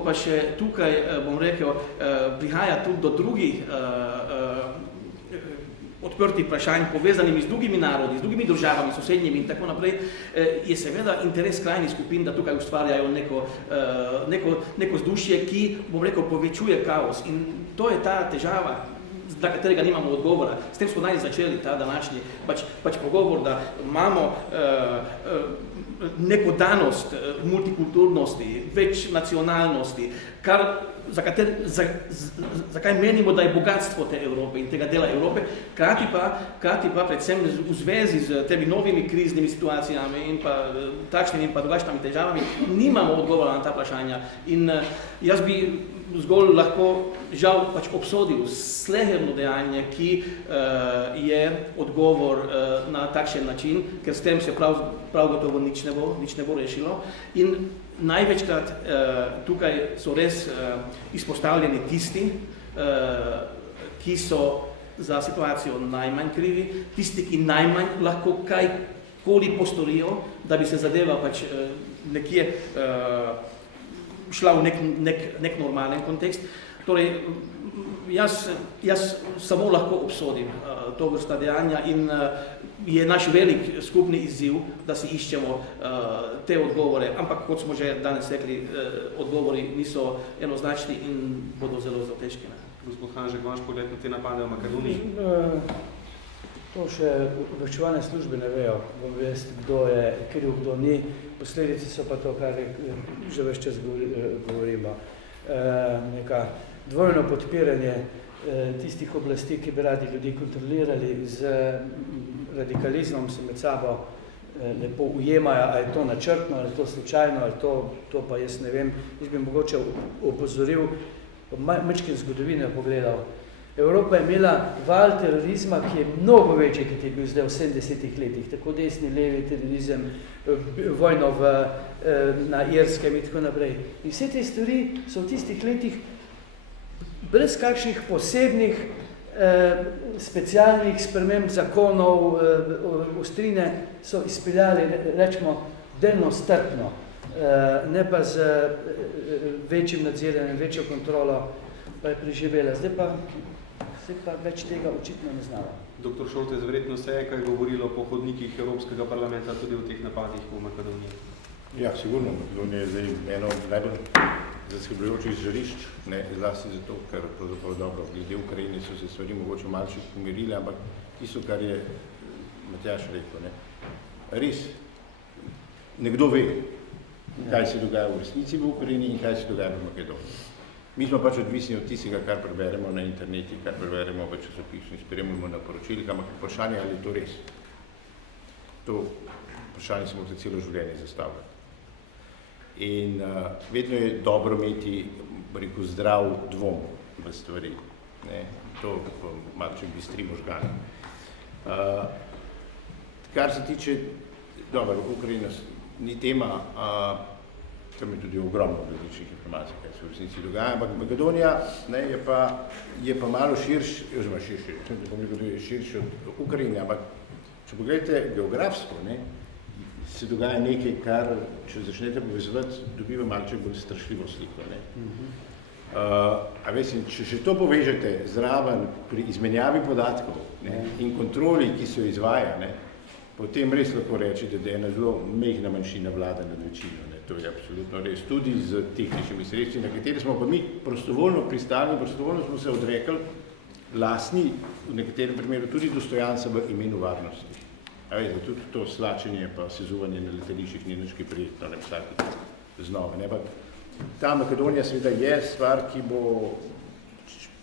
pa še tukaj, bom rekel, prihaja tudi do drugih odprtih vprašanj, povezanimi z drugimi narodi, z drugimi državami, sosednjimi in tako naprej, je seveda interes skrajnih skupin, da tukaj ustvarjajo neko vzdušje, ki, bom rekel, povečuje kaos. In to je ta težava, za katerega nimamo odgovora. S tem smo danes začeli ta današnji pač pogovor, da imamo neko danost multikulturnosti, več nacionalnosti, zakaj menimo, da je bogatstvo te Evrope in tega dela Evrope, krati pa predvsem v zvezi z temi novimi kriznimi situacijami in pa takšnimi in pa drugačnimi težavami, nimamo odgovora na ta vprašanja. In jaz bi zgolj lahko žal pač obsodil sleherno dejanje, ki je odgovor na takšen način, ker s tem se prav gotovo nič ne bo rešilo. In največkrat tukaj so res izpostavljeni tisti, ki so za situacijo najmanj krivi, tisti, ki najmanj lahko kajkoli postorijo, da bi se zadeva pač nekje šla v nek normalen kontekst. Torej, jaz samo lahko obsodim to vrsta dejanja in je naš velik skupni izziv, da si iščemo te odgovore, ampak kot smo že danes rekli, odgovori niso enoznačni in bodo zelo težki. Gospod Hanžek, vaš pogled na te napade v Makedoniji? To še obveščevalne službe ne vejo, bom vest, kdo je kriv, kdo ni. Posledice so pa to, kar že več čas govorimo. Neka dvojno podpiranje tistih oblasti, ki bi radi ljudi kontrolirali, z radikalizmom se med sabo lepo ujemajo, ali je to načrtno, ali je to slučajno, ali to pa jaz ne vem. Jaz bi mogoče opozoril, majčkim zgodovine pogledal. Evropa je imela val terorizma, ki je mnogo večji, kot je bil zdaj v 70-ih letih. Tako desni, levi terorizem, vojno na Irskem in tako naprej. In vse te stvari so v tistih letih brez kakšnih posebnih specialnih sprememb zakonov, ostrine so izpeljali, rečemo, delno strpno, ne pa z večjim nadziranjem, večjo kontrolo, pa je preživela. Zdaj pa več tega očitno ne znamo. Dr. Šoltes, verjetno se je kaj govorilo po hodnikih Evropskega parlamenta tudi o teh napadih v Makedoniji? Ja, sigurno. Makedonija je zdaj eno najbolj zaskrbljujočih žarišč, zlasti zato, ker pravzaprav dobro, glede Ukrajine so se stvari mogoče malce pomirile, ampak tisto, kar je Matjaž rekel, res, nekdo ve, kaj se dogaja v resnici v Ukrajini in kaj se dogaja v Makedoniji. Mi smo pač odvisni od tistega, kar preberemo na interneti, kar preberemo v časopisu in spremljamo na poročilih, ampak vprašanje, ali je to res. To vprašanje se morate celo življenje zastavljati. In vedno je dobro imeti rekel, zdrav dvom v stvari. Ne? To malo če bistri možgani. Kar se tiče, dobro, Ukrajina ni tema, tam je tudi ogromno različnih informacij, kaj se v resnici dogaja, ampak Makedonija ne, je pa malo širši, oziroma širši od Ukrajine, ampak če pogledate geografsko, ne, se dogaja nekaj, kar, če začnete povezovati, dobiva malček bolj strašljivo sliko. Ne. A veste, če še to povežete zraven pri izmenjavi podatkov, ne, in kontroli, ki se jo izvaja, ne, potem res lahko rečete, da je ena zelo majhna manjšina vlada nad večino. Ne. To je absolutno res. Tudi z tehničnimi sredstvi, na kateri smo pa mi prostovoljno pristali, prostovoljno smo se odrekli lastni, v nekaterem primeru tudi dostojanstva v imenu varnosti. A veste, tudi to slačenje pa sezuvanje na letališčih ni nič prijetno, ne vsaki znova. Ne. Ta Makedonija seveda je stvar, ki bo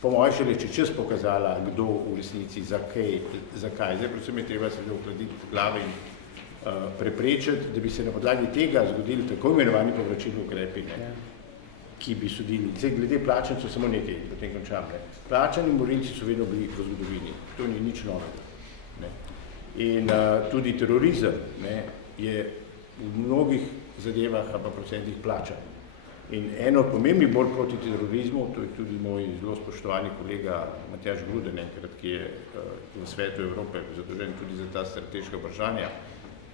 po mojem šele čez pokazala, kdo v resnici, zakaj. Zdaj, predvsem je treba seveda ohladiti glave in preprečiti, da bi se na podlagi tega zgodili tako imenovani povračilni ukrepi, ne, ki bi sodili. Zdaj, glede plačancev samo nekaj, potem končam. Ne. Plačani morilci so vedno bili v zgodovini, to ni nič novega. Ne. In tudi terorizem, ne, je v mnogih zadevah pa procentih plačan. In eno od pomembnih bolj proti terorizmu, to je tudi moj zelo spoštovani kolega Matjaž Gruden, enkrat, ki je v Svetu Evrope zadolžen tudi za ta strateška vprašanja,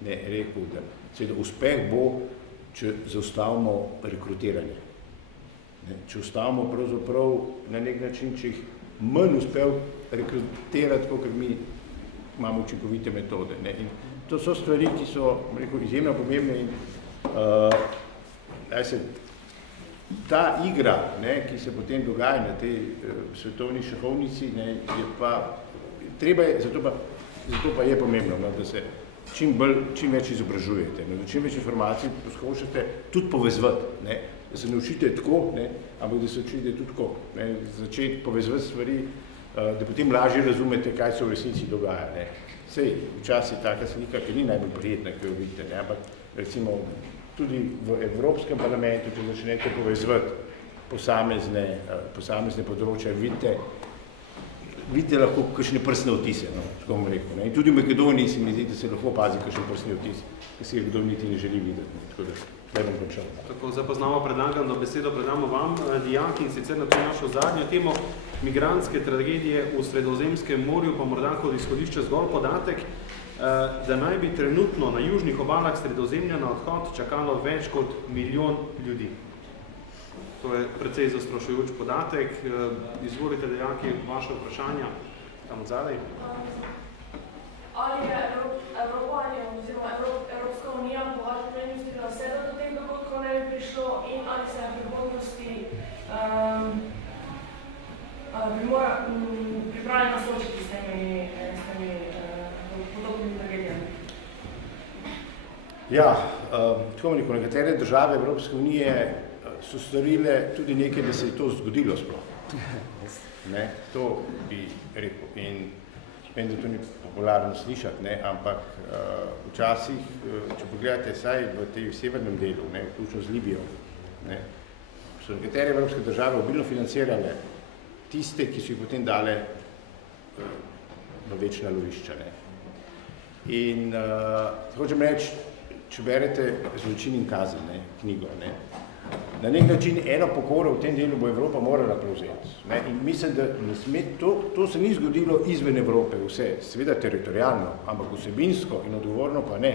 ne, rekel, da seveda uspeh bo, če zaustavimo rekrutiranje. Ne, če ustavimo pravzaprav na nek način, če jih manj uspel rekrutirati, kot mi imamo učinkovite metode. Ne. In to so stvari, ki so, rekel, izjemno pomembne in ta igra, ne, ki se potem dogaja na tej svetovni šahovnici, ne, je pa, treba je, zato pa je pomembno, no, da se čim več izobražujete, no, da čim več informacij poskušate tudi povezvati, ne, da se naučite tako, ne, ampak da se učite tudi tako, ne, začeti povezvati stvari, da potem lažje razumete, kaj se v resnici dogaja. Ne. Sej, včasih taka slika, ki ni najbolj prijetna, ki jo vidite, ne, ampak recimo tudi v Evropskem parlamentu, če začnete povezvati posamezne področja, vidite lahko kakšne prstne odtise, no, tako bom rekel. Ne. In tudi v Makedoniji se mi zdi, da se lahko opazi kakšen prstni odtis, ki se kdo niti ne želi videti. Ne. Tako da, zdaj bom končal. Tako, zdaj pa znamo predlagam, da besedo predamo vam, dijaki, in sicer na to našo zadnjo temo migrantske tragedije v Sredozemskem morju, pa morda kot izhodišče zgolj podatek, da naj bi trenutno na južnih obalah Sredozemlja na odhod čakalo več kot 1 milijon ljudi. To je precej zastrašujoč podatek. Izvolite, dejaki, vaše vprašanja tam odzadaj. Ali je Evropa oziroma Evropska unija po vašem mnenju storila vse, da do teh dogodkov ne bi prišlo, in ali se v prihodnosti pripravljena soočiti s temi podobnimi tragedijami? Ja, tako rekel, nekatere države Evropske unije so storile tudi nekaj, da se je to zgodilo sploh. Ne, to bi rekel. In vem, da to ni popularno slišati, ne, ampak včasih, če pogledate saj v tej severnem delu, ne, vključno z Libijo, ne, so nekatere evropske države obilno financirale tiste, ki so jih potem dale v večna lovišča. Ne. In hočem reči, če berete Zločin in kazen, ne, knjigo, ne, na nek način eno pokoro v tem delu bo Evropa morala prevzeti. Ne, in mislim, da ne sme, to se ni zgodilo izven Evrope vse, seveda teritorijalno, ampak vsebinsko in odgovorno pa ne.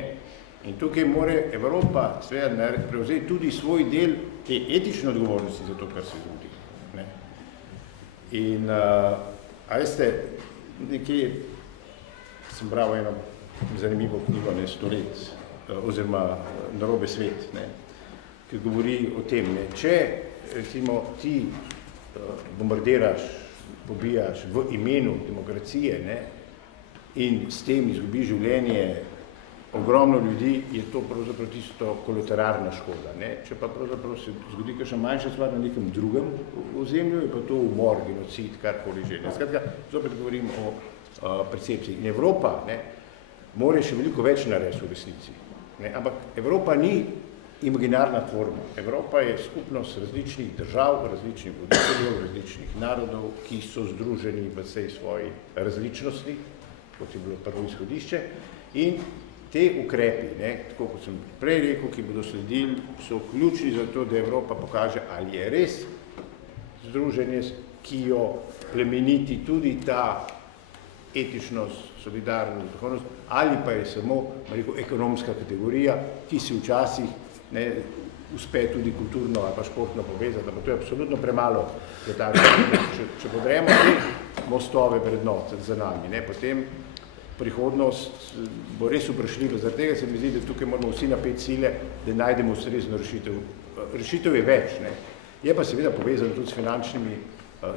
In tukaj mora Evropa seveda prevzeti tudi svoj del te etične odgovornosti za to, kar se zgodi. Ne. In a veste, nekje sem bral eno zanimivo knjigo, ne, 100 let, oziroma Narobe svet, ne, ki govori o tem, ne, če recimo ti bombardiraš, pobijaš v imenu demokracije, ne, in s tem izgubiš življenje ogromno ljudi, je to pravzaprav tisto kolateralna škoda. Ne. Če pa pravzaprav se zgodi kakšna manjša stvar na nekem drugem ozemlju, je pa to umor, genocid, karkoli že. Skratka, zopet govorim o percepciji. In Evropa, ne, mora še veliko več narediti v resnici. Ne. Ampak Evropa ni imaginarna tvorba. Evropa je skupnost različnih držav, različnih voditeljev, različnih narodov, ki so združeni v vsej svoji različnosti, kot je bilo prvo izhodišče, in te ukrepi, tako kot sem prej rekel, ki bodo sledili, so ključni za to, da Evropa pokaže, ali je res združenje, ki jo plemeniti tudi ta etičnost, solidarnost, duhovnost, ali pa je samo ekonomska kategorija, ki si včasih uspe tudi kulturno ali pa športno povezati, ampak to je absolutno premalo. Če podremo te mostove vrednot za nami, potem prihodnost bo res vprašljiva. Zaradi tega se mi zdi, da tukaj moramo vsi napeti sile, da najdemo ustrezno rešitev. Rešitev je več, je pa seveda povezano tudi s finančnimi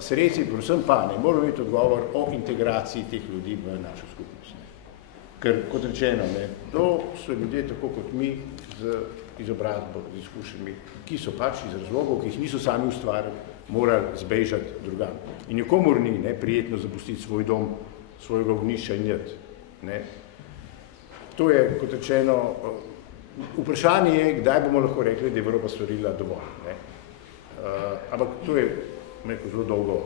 sredstvi, predvsem pa moramo imeti odgovor o integraciji teh ljudi v našo skupnost. Ker, kot rečeno, to so ljudje tako kot mi z izobrazbo, z izkušnjami, ki so pač iz razlogov, ki jih niso sami ustvarili, morali zbežati drugam. In nikomur ni prijetno zapustiti svoj dom, svojega ognišča in jed. To je, kot rečeno, vprašanje je, kdaj bomo lahko rekli, da je Evropa storila dovolj. Ampak to je zelo dolgo,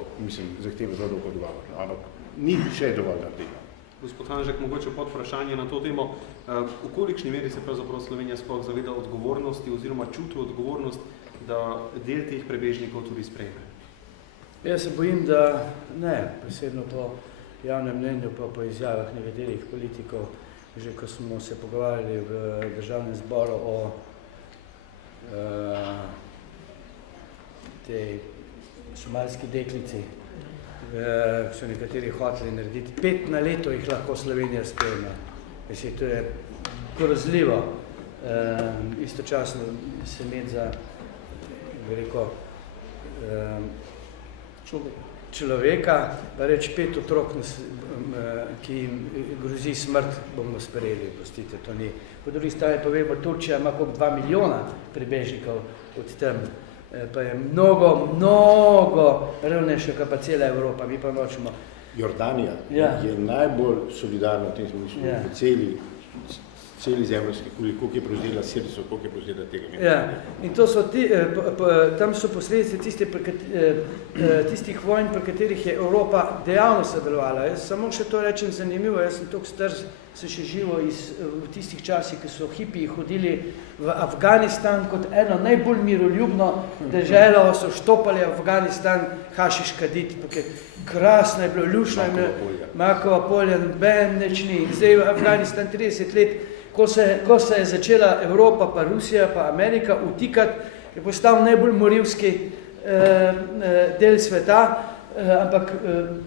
zahteva zelo dolgo odgovor, ampak ni še dovolj naredila. Gospod Hanžek, mogoče pod vprašanje na to temo, v kolikšni meri se pravzaprav Slovenija sploh zaveda odgovornosti oziroma čuti odgovornost, da del teh prebežnikov tudi sprejme? Jaz se bojim, da ne, posebno po javnem mnenju, pa po izjavah nekaterih politikov, že ko smo se pogovarjali v Državnem zboru o tej somalski deklici, so nekateri hoteli narediti. 5 na leto jih lahko Slovenija sprejme. Mislim, to je grozljivo. Istočasno se imeti za, bi rekel, človeka, pa reči 5 otrok, ki jim grozi smrt, bomo sprejeli, prostite, to ni. Po drugi strani pa vemo, Turčija ima koliko 2 milijona prebežnikov od tam, pa je mnogo revnejša kot pa cela Evropa, mi pa nočemo. Jordanija je najbolj solidarna v tem smislu, v celi zemljski kuli, koliko je prevzela Sirijo, koliko je prevzela tega. In to so tam so posledice tistih vojn, pri katerih je Evropa dejavno sodelovala. Jaz samo še to rečem zanimivo, jaz sem toliko star, se še živo v tistih časih, ki so hipiji hodili v Afganistan kot eno najbolj miroljubno deželo, so štopali Afganistan hašiš kaditi, krasno je bilo, lušno je bilo, Makova polja, noben nič ni. Zdaj v Afganistan 30 let, ko se je začela Evropa, pa Rusija, pa Amerika utikati, je postal najbolj morilski del sveta, ampak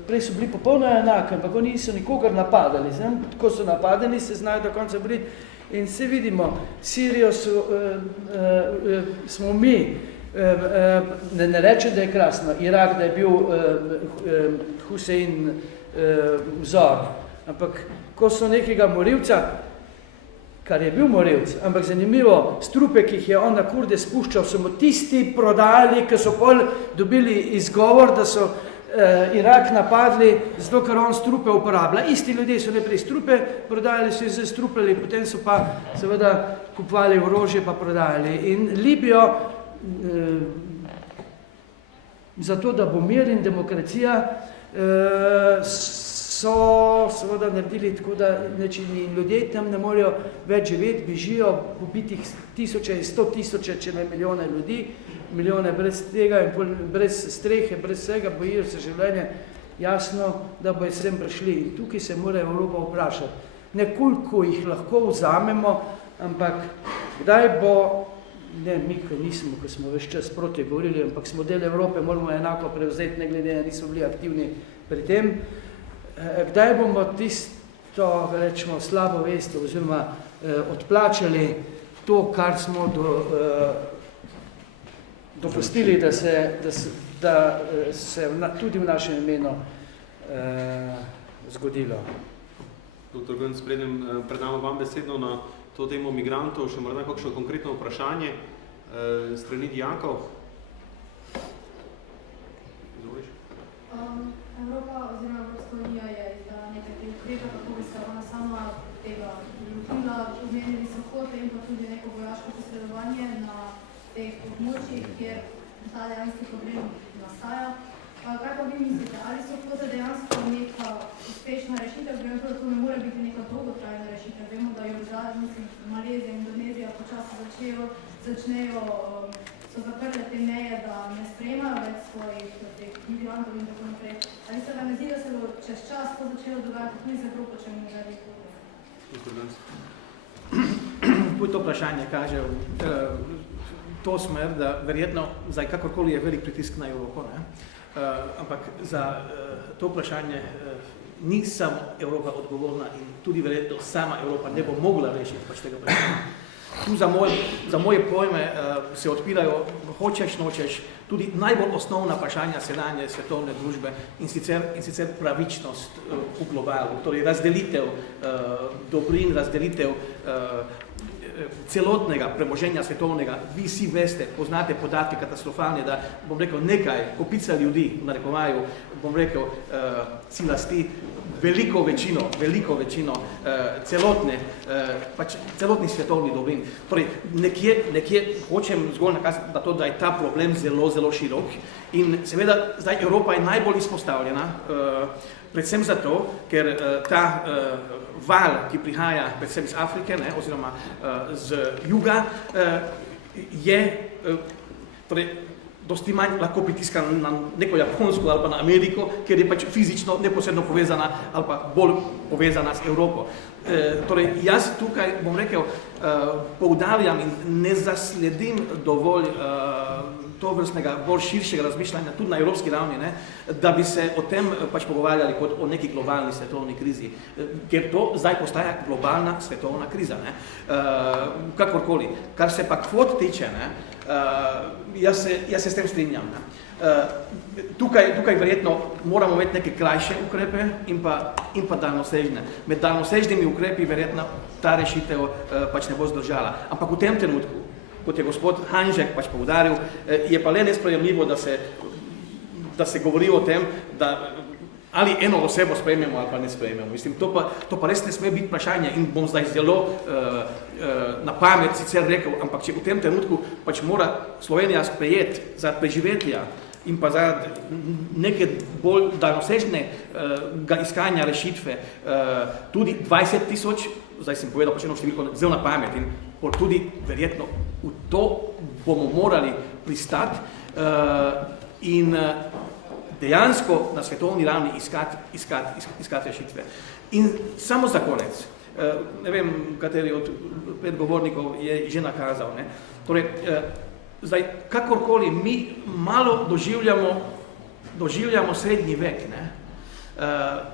prej so bili popolno enaki, ampak oni niso nikogar napadali. Ko so napadeni, se znajo do konca boriti. In se vidimo, Sirijo smo mi, ne rečem, da je krasno, Irak, da je bil Husein vzor, ampak ko so nekega morilca, kar je bil morilc, ampak zanimivo, strupe, ki jih je on na Kurde spuščal, so mu tisti prodajali, ki so pol dobili izgovor, da so Irak napadli, zato ker on strupe uporablja. Isti ljudje so najprej strupe prodajali, so jih strupljali, potem so pa seveda kupovali orožje pa prodajali. In Libijo, zato da bo mir in demokracija, so seveda naredili tako, da ljudje tam ne morejo več živeti, bežijo, pobitih tisoče, 100 tisoče, če ne milijone ljudi, milijone brez tega in brez strehe, brez vsega, bojijo se življenje, jasno, da bojo sem prišli. In tukaj se mora Evropa vprašati. Nekoliko jih lahko vzamemo, ampak kdaj bo, ne, mi, ko nismo, ko smo več čas proti govorili, ampak smo del Evrope, moramo enako prevzeti, ne glede, nismo bili aktivni pri tem. Kdaj bomo tisto, rečemo, slabo vest oziroma odplačali to, kar smo dopustili, da se tudi v našem imenu zgodilo. Dr. Gönc, predamo vam besedno na to temo migrantov, še morda kakšno konkretno vprašanje strani dijakov. Izvoliš? Evropa oziroma Evropska unija je izdala nekaj teh ukrepe, kako bi se ona sama tega lotila, omenili so kvote in pa tudi neko vojaško posredovanje na teh območjih, kjer ta dejanski problem nastaja. Kaj pa vi mislite, ali so kvote dejansko neka uspešna rešitev, glede to, da to ne more biti neka dolgotrajna rešitev? Vemo, da Malezija, Indonezija počasi začnejo so zaprle te meje, da ne sprejemajo več svojih teh migrantov in tako naprej. Ali se vam ne zdi, da se bo čez čas to začelo dogajati tudi za Evropo, če bomo zaradi kvote? Tudi to vprašanje kaže v to smer, da verjetno zdaj kakorkoli je velik pritisk na Evropo, ne? Ampak za to vprašanje ni samo Evropa odgovorna in tudi verjetno sama Evropa ne bo mogla rešiti pač tega vprašanja. Tu za moje pojme se odpirajo, hočeš nočeš, tudi najbolj osnovna vprašanja sedanje svetovne družbe in sicer pravičnost v globalu, torej razdelitev dobrin, razdelitev celotnega premoženja svetovnega. Vi vsi veste, poznate podatke katastrofalne, da bom rekel nekaj, kopica ljudi, v narekovaju, bom rekel, si lasti veliko večino celotnih svetovnih dobrin. Torej, nekje hočem zgolj nakazati na to, da je ta problem zelo, zelo širok in seveda zdaj Evropa je najbolj izpostavljena, predvsem zato, ker ta val, ki prihaja predvsem iz Afrike, ne, oziroma z juga, je torej, dosti manj lahko pritiska na neko Japonsko ali pa na Ameriko, ker je pač fizično neposredno povezana ali pa bolj povezana s Evropo. Torej, jaz tukaj, bom rekel, poudarjam in ne zasledim dovolj to vrstnega bolj širšega razmišljanja tudi na evropski ravni, ne, da bi se o tem pač pogovarjali kot o neki globalni svetovni krizi, ker to zdaj postaja globalna svetovna kriza. Ne. Kakorkoli. Kar se pa kvot tiče, ne, jaz se s tem strinjam. Ne. Tukaj verjetno moramo imeti neke krajše ukrepe in pa daljnosežne. Med daljnosežnimi ukrepi verjetno ta rešitev pač ne bo zdržala. Ampak v tem trenutku, kot je gospod Hanžek pač poudaril, je pa le nesprejemljivo, da se govori o tem, da ali eno osebo sprejmemo ali pa ne sprejmemo. Mislim, to pa res ne sme biti vprašanje in bom zdaj zelo na pamet sicer rekel, ampak če v tem trenutku pač mora Slovenija sprejeti za preživetja in pa zaradi neke bolj daljnosežnega iskanja rešitve tudi 20,000, zdaj sem povedal pač eno številko zelo na pamet in tudi verjetno v to bomo morali pristati in dejansko na svetovni ravni iskati rešitve. In samo za konec, ne vem, kateri od predgovornikov je že nakazal, ne? Torej, zdaj, kakorkoli mi malo doživljamo srednji vek, ne?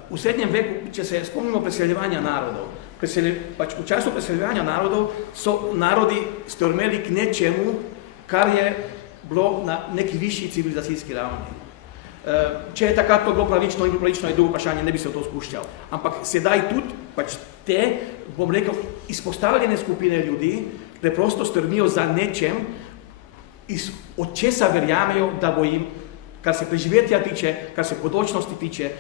V srednjem veku, če se spomnimo preseljevanja narodov, pač v času preseljevanja narodov so narodi strmeli k nečemu, kar je bilo na neki višji civilizacijski ravni. Če je takrat to bilo pravično in pravično je drugo vprašanje, ne bi se v to spuščal. Ampak sedaj tudi pač te, bom rekel, izpostavljene skupine ljudi preprosto strmijo za nečem, od česa verjamejo, da bo jim, kar se preživetja tiče, kar se podočnosti tiče,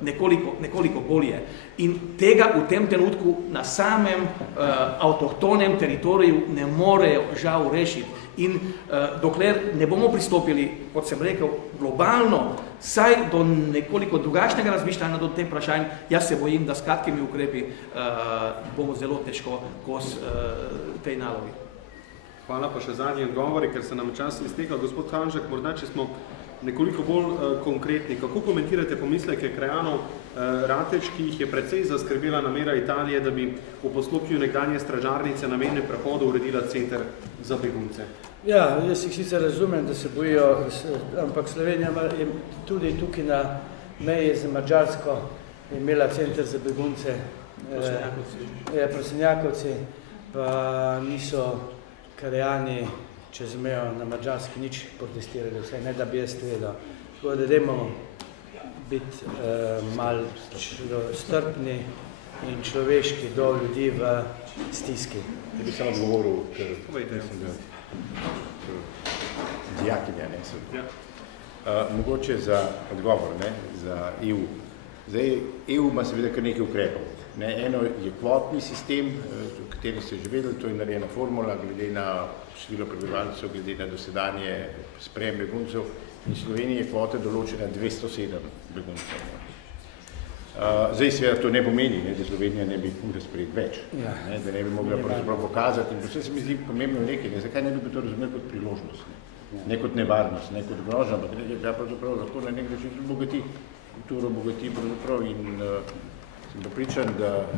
nekoliko bolje. In tega v tem trenutku na samem avtohtonem teritoriju ne morejo žal rešiti. In dokler ne bomo pristopili, kot sem rekel, globalno, saj do nekoliko drugačnega razmišljanja do teh vprašanj, jaz se bojim, da s kratkimi ukrepi bomo zelo težko kos tej nalogi. Hvala pa še zadnji odgovori, ker se nam čas iztekla. Gospod Hanžek, morda, če smo nekoliko bolj konkretni, kako komentirate pomisleke krajanov Rateč, ki jih je precej zaskrbela namera Italije, da bi v poslopju nekdanje stražarnice na mejnem prehodu uredila center za begunce? Ja, jaz jih sicer razumem, da se bojijo, ampak Slovenija je tudi tukaj na meji z Madžarsko imela center za begunce. Prosenjakovci pa niso Krajani čez mejo na Madžarski nič protestirali, vse ne da bi jaz vedel. Tako da dajmo biti malo strpni in človeški do ljudi v stiski. Ja bi samo odgovoril, ker mislim, da dijakinja, ne so. Ja. Mogoče za odgovor, ne, za EU. Zdaj, EU ima seveda kar nekaj ukrepov. Eno je kvotni sistem, v kateri ste že vedeli, to je narejena formula, glede na število prebivalcev, glede na dosedanje sprejem beguncev. In Sloveniji je kvota določena 207 beguncev. Zdaj seveda to ne pomeni, da Slovenija ne bi mogla sprejeti več, da ne bi mogla pravzaprav pokazati. In vse se mi zdi pomembno nekaj, zakaj ne bi to razumeli kot priložnost, ne kot nevarnost, ne kot grožnjo, ampak nekaj, kar pravzaprav lahko na nek način tudi bogati, kulturo bogati pravzaprav in sem prepričan, da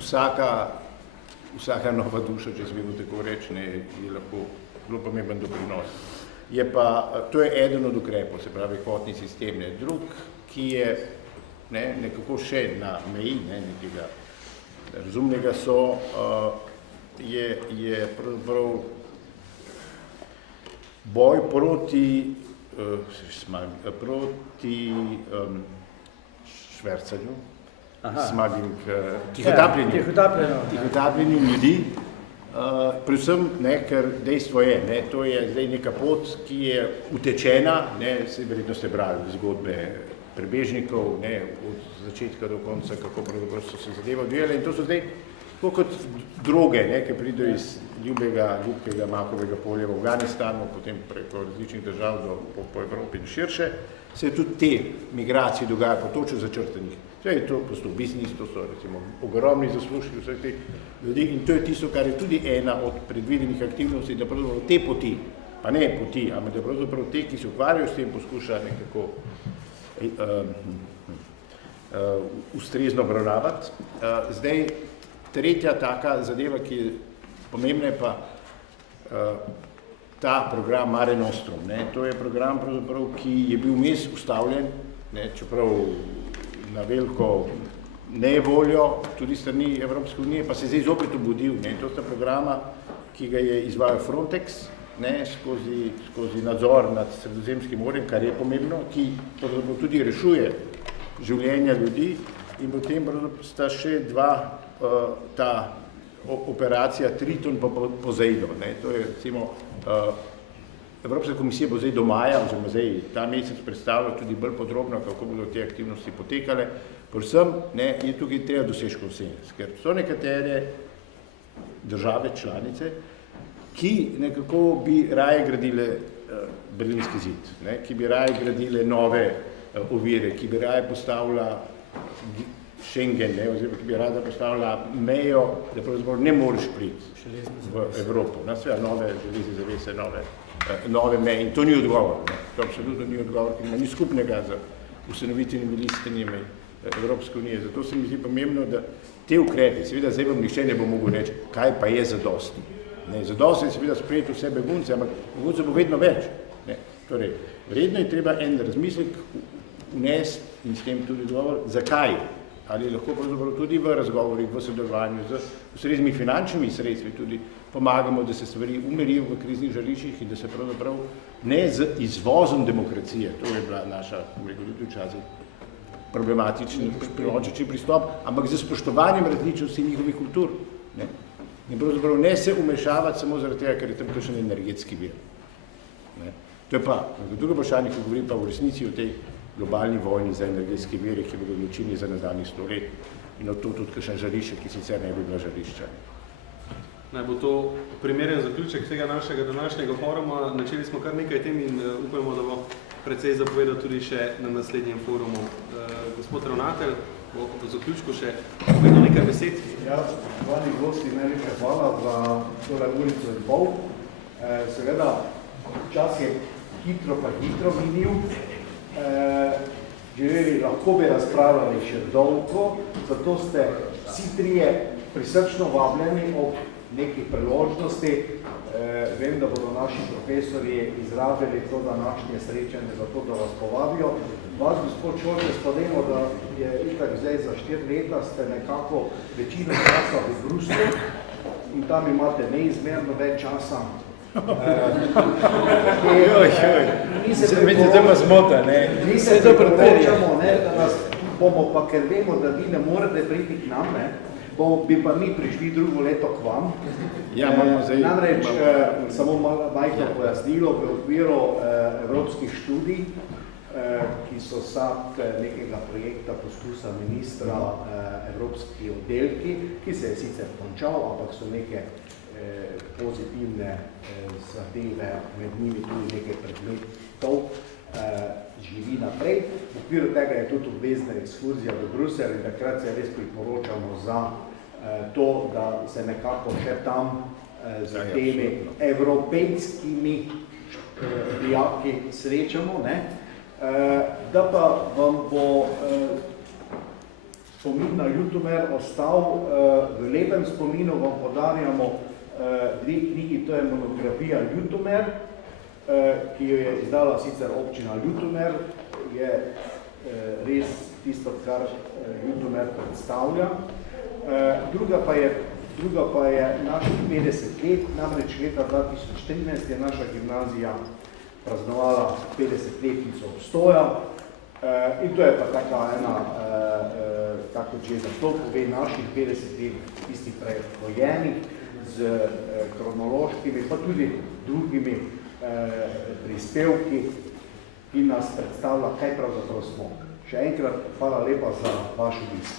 vsaka nova duša, če smemo tako reči, je lahko zelo pomemben doprinos. Je pa, to je eden od ukrepov, se pravi kvotni sistem, drug, ki je nekako še na meji nekega razumnega je pravzaprav boj proti švercanju, tihotapljenju ljudi, predvsem, ker dejstvo je, to je zdaj neka pot, ki je utečena, verjetno ste brali zgodbe prebežnikov, od začetka do konca, kako pravzaprav so se zadeva odvijale in to so zdaj tako kot droge, ki pridejo iz ljubkega makovega polja v Afganistanu, potem preko različnih držav po Evropi in širše, se tudi te migracije dogajajo po točno začrtanih. Vse je to postal biznis, to so recimo ogromni zaslužki vseh teh ljudi in to je tisto, kar je tudi ena od predvidenih aktivnosti, da pravzaprav te poti, pa ne poti, ampak da pravzaprav te, ki se ukvarjajo s tem, poskuša nekako ustrezno obravnavati. Zdaj, tretja taka zadeva, ki je pomembna, je pa ta program Mare Nostrum. To je program, ki je bil vmes ustavljen, čeprav na veliko nevoljo, tudi strani Evropske unije, pa se je zdaj zopet obudil. To sta programa, ki ga je izvajal Frontex, skozi nadzor nad Sredozemskim morjem, kar je pomembno, ki tudi rešuje življenja ljudi in potem sta še dva, ta operacija Triton pa Poseidon. To je recimo, Evropska komisija bo zdaj do maja, oziroma zdaj ta mesec predstavila tudi bolj podrobno, kako bodo te aktivnosti potekale. Predvsem je tukaj treba doseči konsenz, ker so nekatere države članice, ki nekako bi raje gradile Berlinski zid, ki bi raje gradile nove ovire, ki bi raje postavila Schengen, oziroma ki bi rada postavila mejo, da pravzaprav ne moreš priti v Evropo. Seveda nove železne zavese, nove meje in to ni odgovor. To absolutno ni odgovor, ki ima ni skupnega z ustanovitvenimi listenjami Evropske unije. Zato se mi zdi pomembno, da te ukrepe, seveda zdaj vam nihče ne bo mogel reči, kaj pa je zadosti. Zadosti je seveda sprejeti vse begunce, ampak begunce bo vedno več. Torej, vredno je treba en razmislek vnesti in s tem tudi odgovor, zakaj. Ali lahko pravzaprav tudi v razgovorih, v sodelovanju z ustreznimi finančnimi sredstvi tudi pomagamo, da se stvari umirijo v kriznih žariščih in da se pravzaprav ne z izvozom demokracije, to je bila naša, tudi včasih problematični pristop, ampak z spoštovanjem različnosti njihovih kultur. In pravzaprav ne se umešavati samo zaradi tega, ker je tam kakšen energetski vir. To je pa, drugo vprašanje, ko govori pa v resnici o tej globalni vojni za energetski vir, ki bodo odločili za nadaljnjih 100 let in od to tudi kakšen žarišče, ki sicer ne bi bila žarišča. Naj bo to primeren zaključek tega našega današnjega foruma. Načeli smo kar nekaj tem in upajmo, da bo precej zapovedal tudi še na naslednjem forumu. Gospod ravnatelj, bo po zaključku še povedal nekaj besed. Ja, spoštovani gosti, najlepša hvala za tole urico in pol. Seveda, čas je hitro minil. Lahko bi razpravljali še dolgo, zato ste vsi trije prisrčno vabljeni ob nekih priložnosti. Vem, da bodo naši profesorji izrazili to današnje srečanje, zato da vas povabijo. Vas, gospod Šoltes, pa vemo, da je itak zdaj za 4 leta, ste nekako večino časa v Bruslju in tam imate neizmerno več časa. Mi se priporočamo, da nas bomo pa, ker vemo, da vi ne morete priti k nam, bi pa mi prišli drugo leto k vam. Namreč, samo majhno pojasnilo v okviru evropskih študij ki so sad nekega projekta poskusa ministra Evropski oddelki, ki se je sicer končal, ampak so neke pozitivne zadeve, med njimi tudi nekaj predmetov, živi naprej. V okviru tega je tudi obvezna ekskurzija v Bruselj in takrat se res priporočamo za to, da se nekako še tam z temi evropejskimi dijaki srečamo. Da pa vam bo spomin na Ljutomer ostal v lepem spominu, vam podarjamo dve knjigi, to je monografija Ljutomer, ki jo je izdala sicer občina Ljutomer, je res tisto, kar Ljutomer predstavlja. Druga pa je naših 50 let, namreč leta 2013 je naša gimnazija praznovala 50-letnico obstoja in to je pa taka ena, kako že za to pove, naših 50 let tistih prehojenih z kronološkimi, pa tudi drugimi prispevki, ki nas predstavlja, kaj pravzaprav smo. Še enkrat hvala lepa za vaš obisk.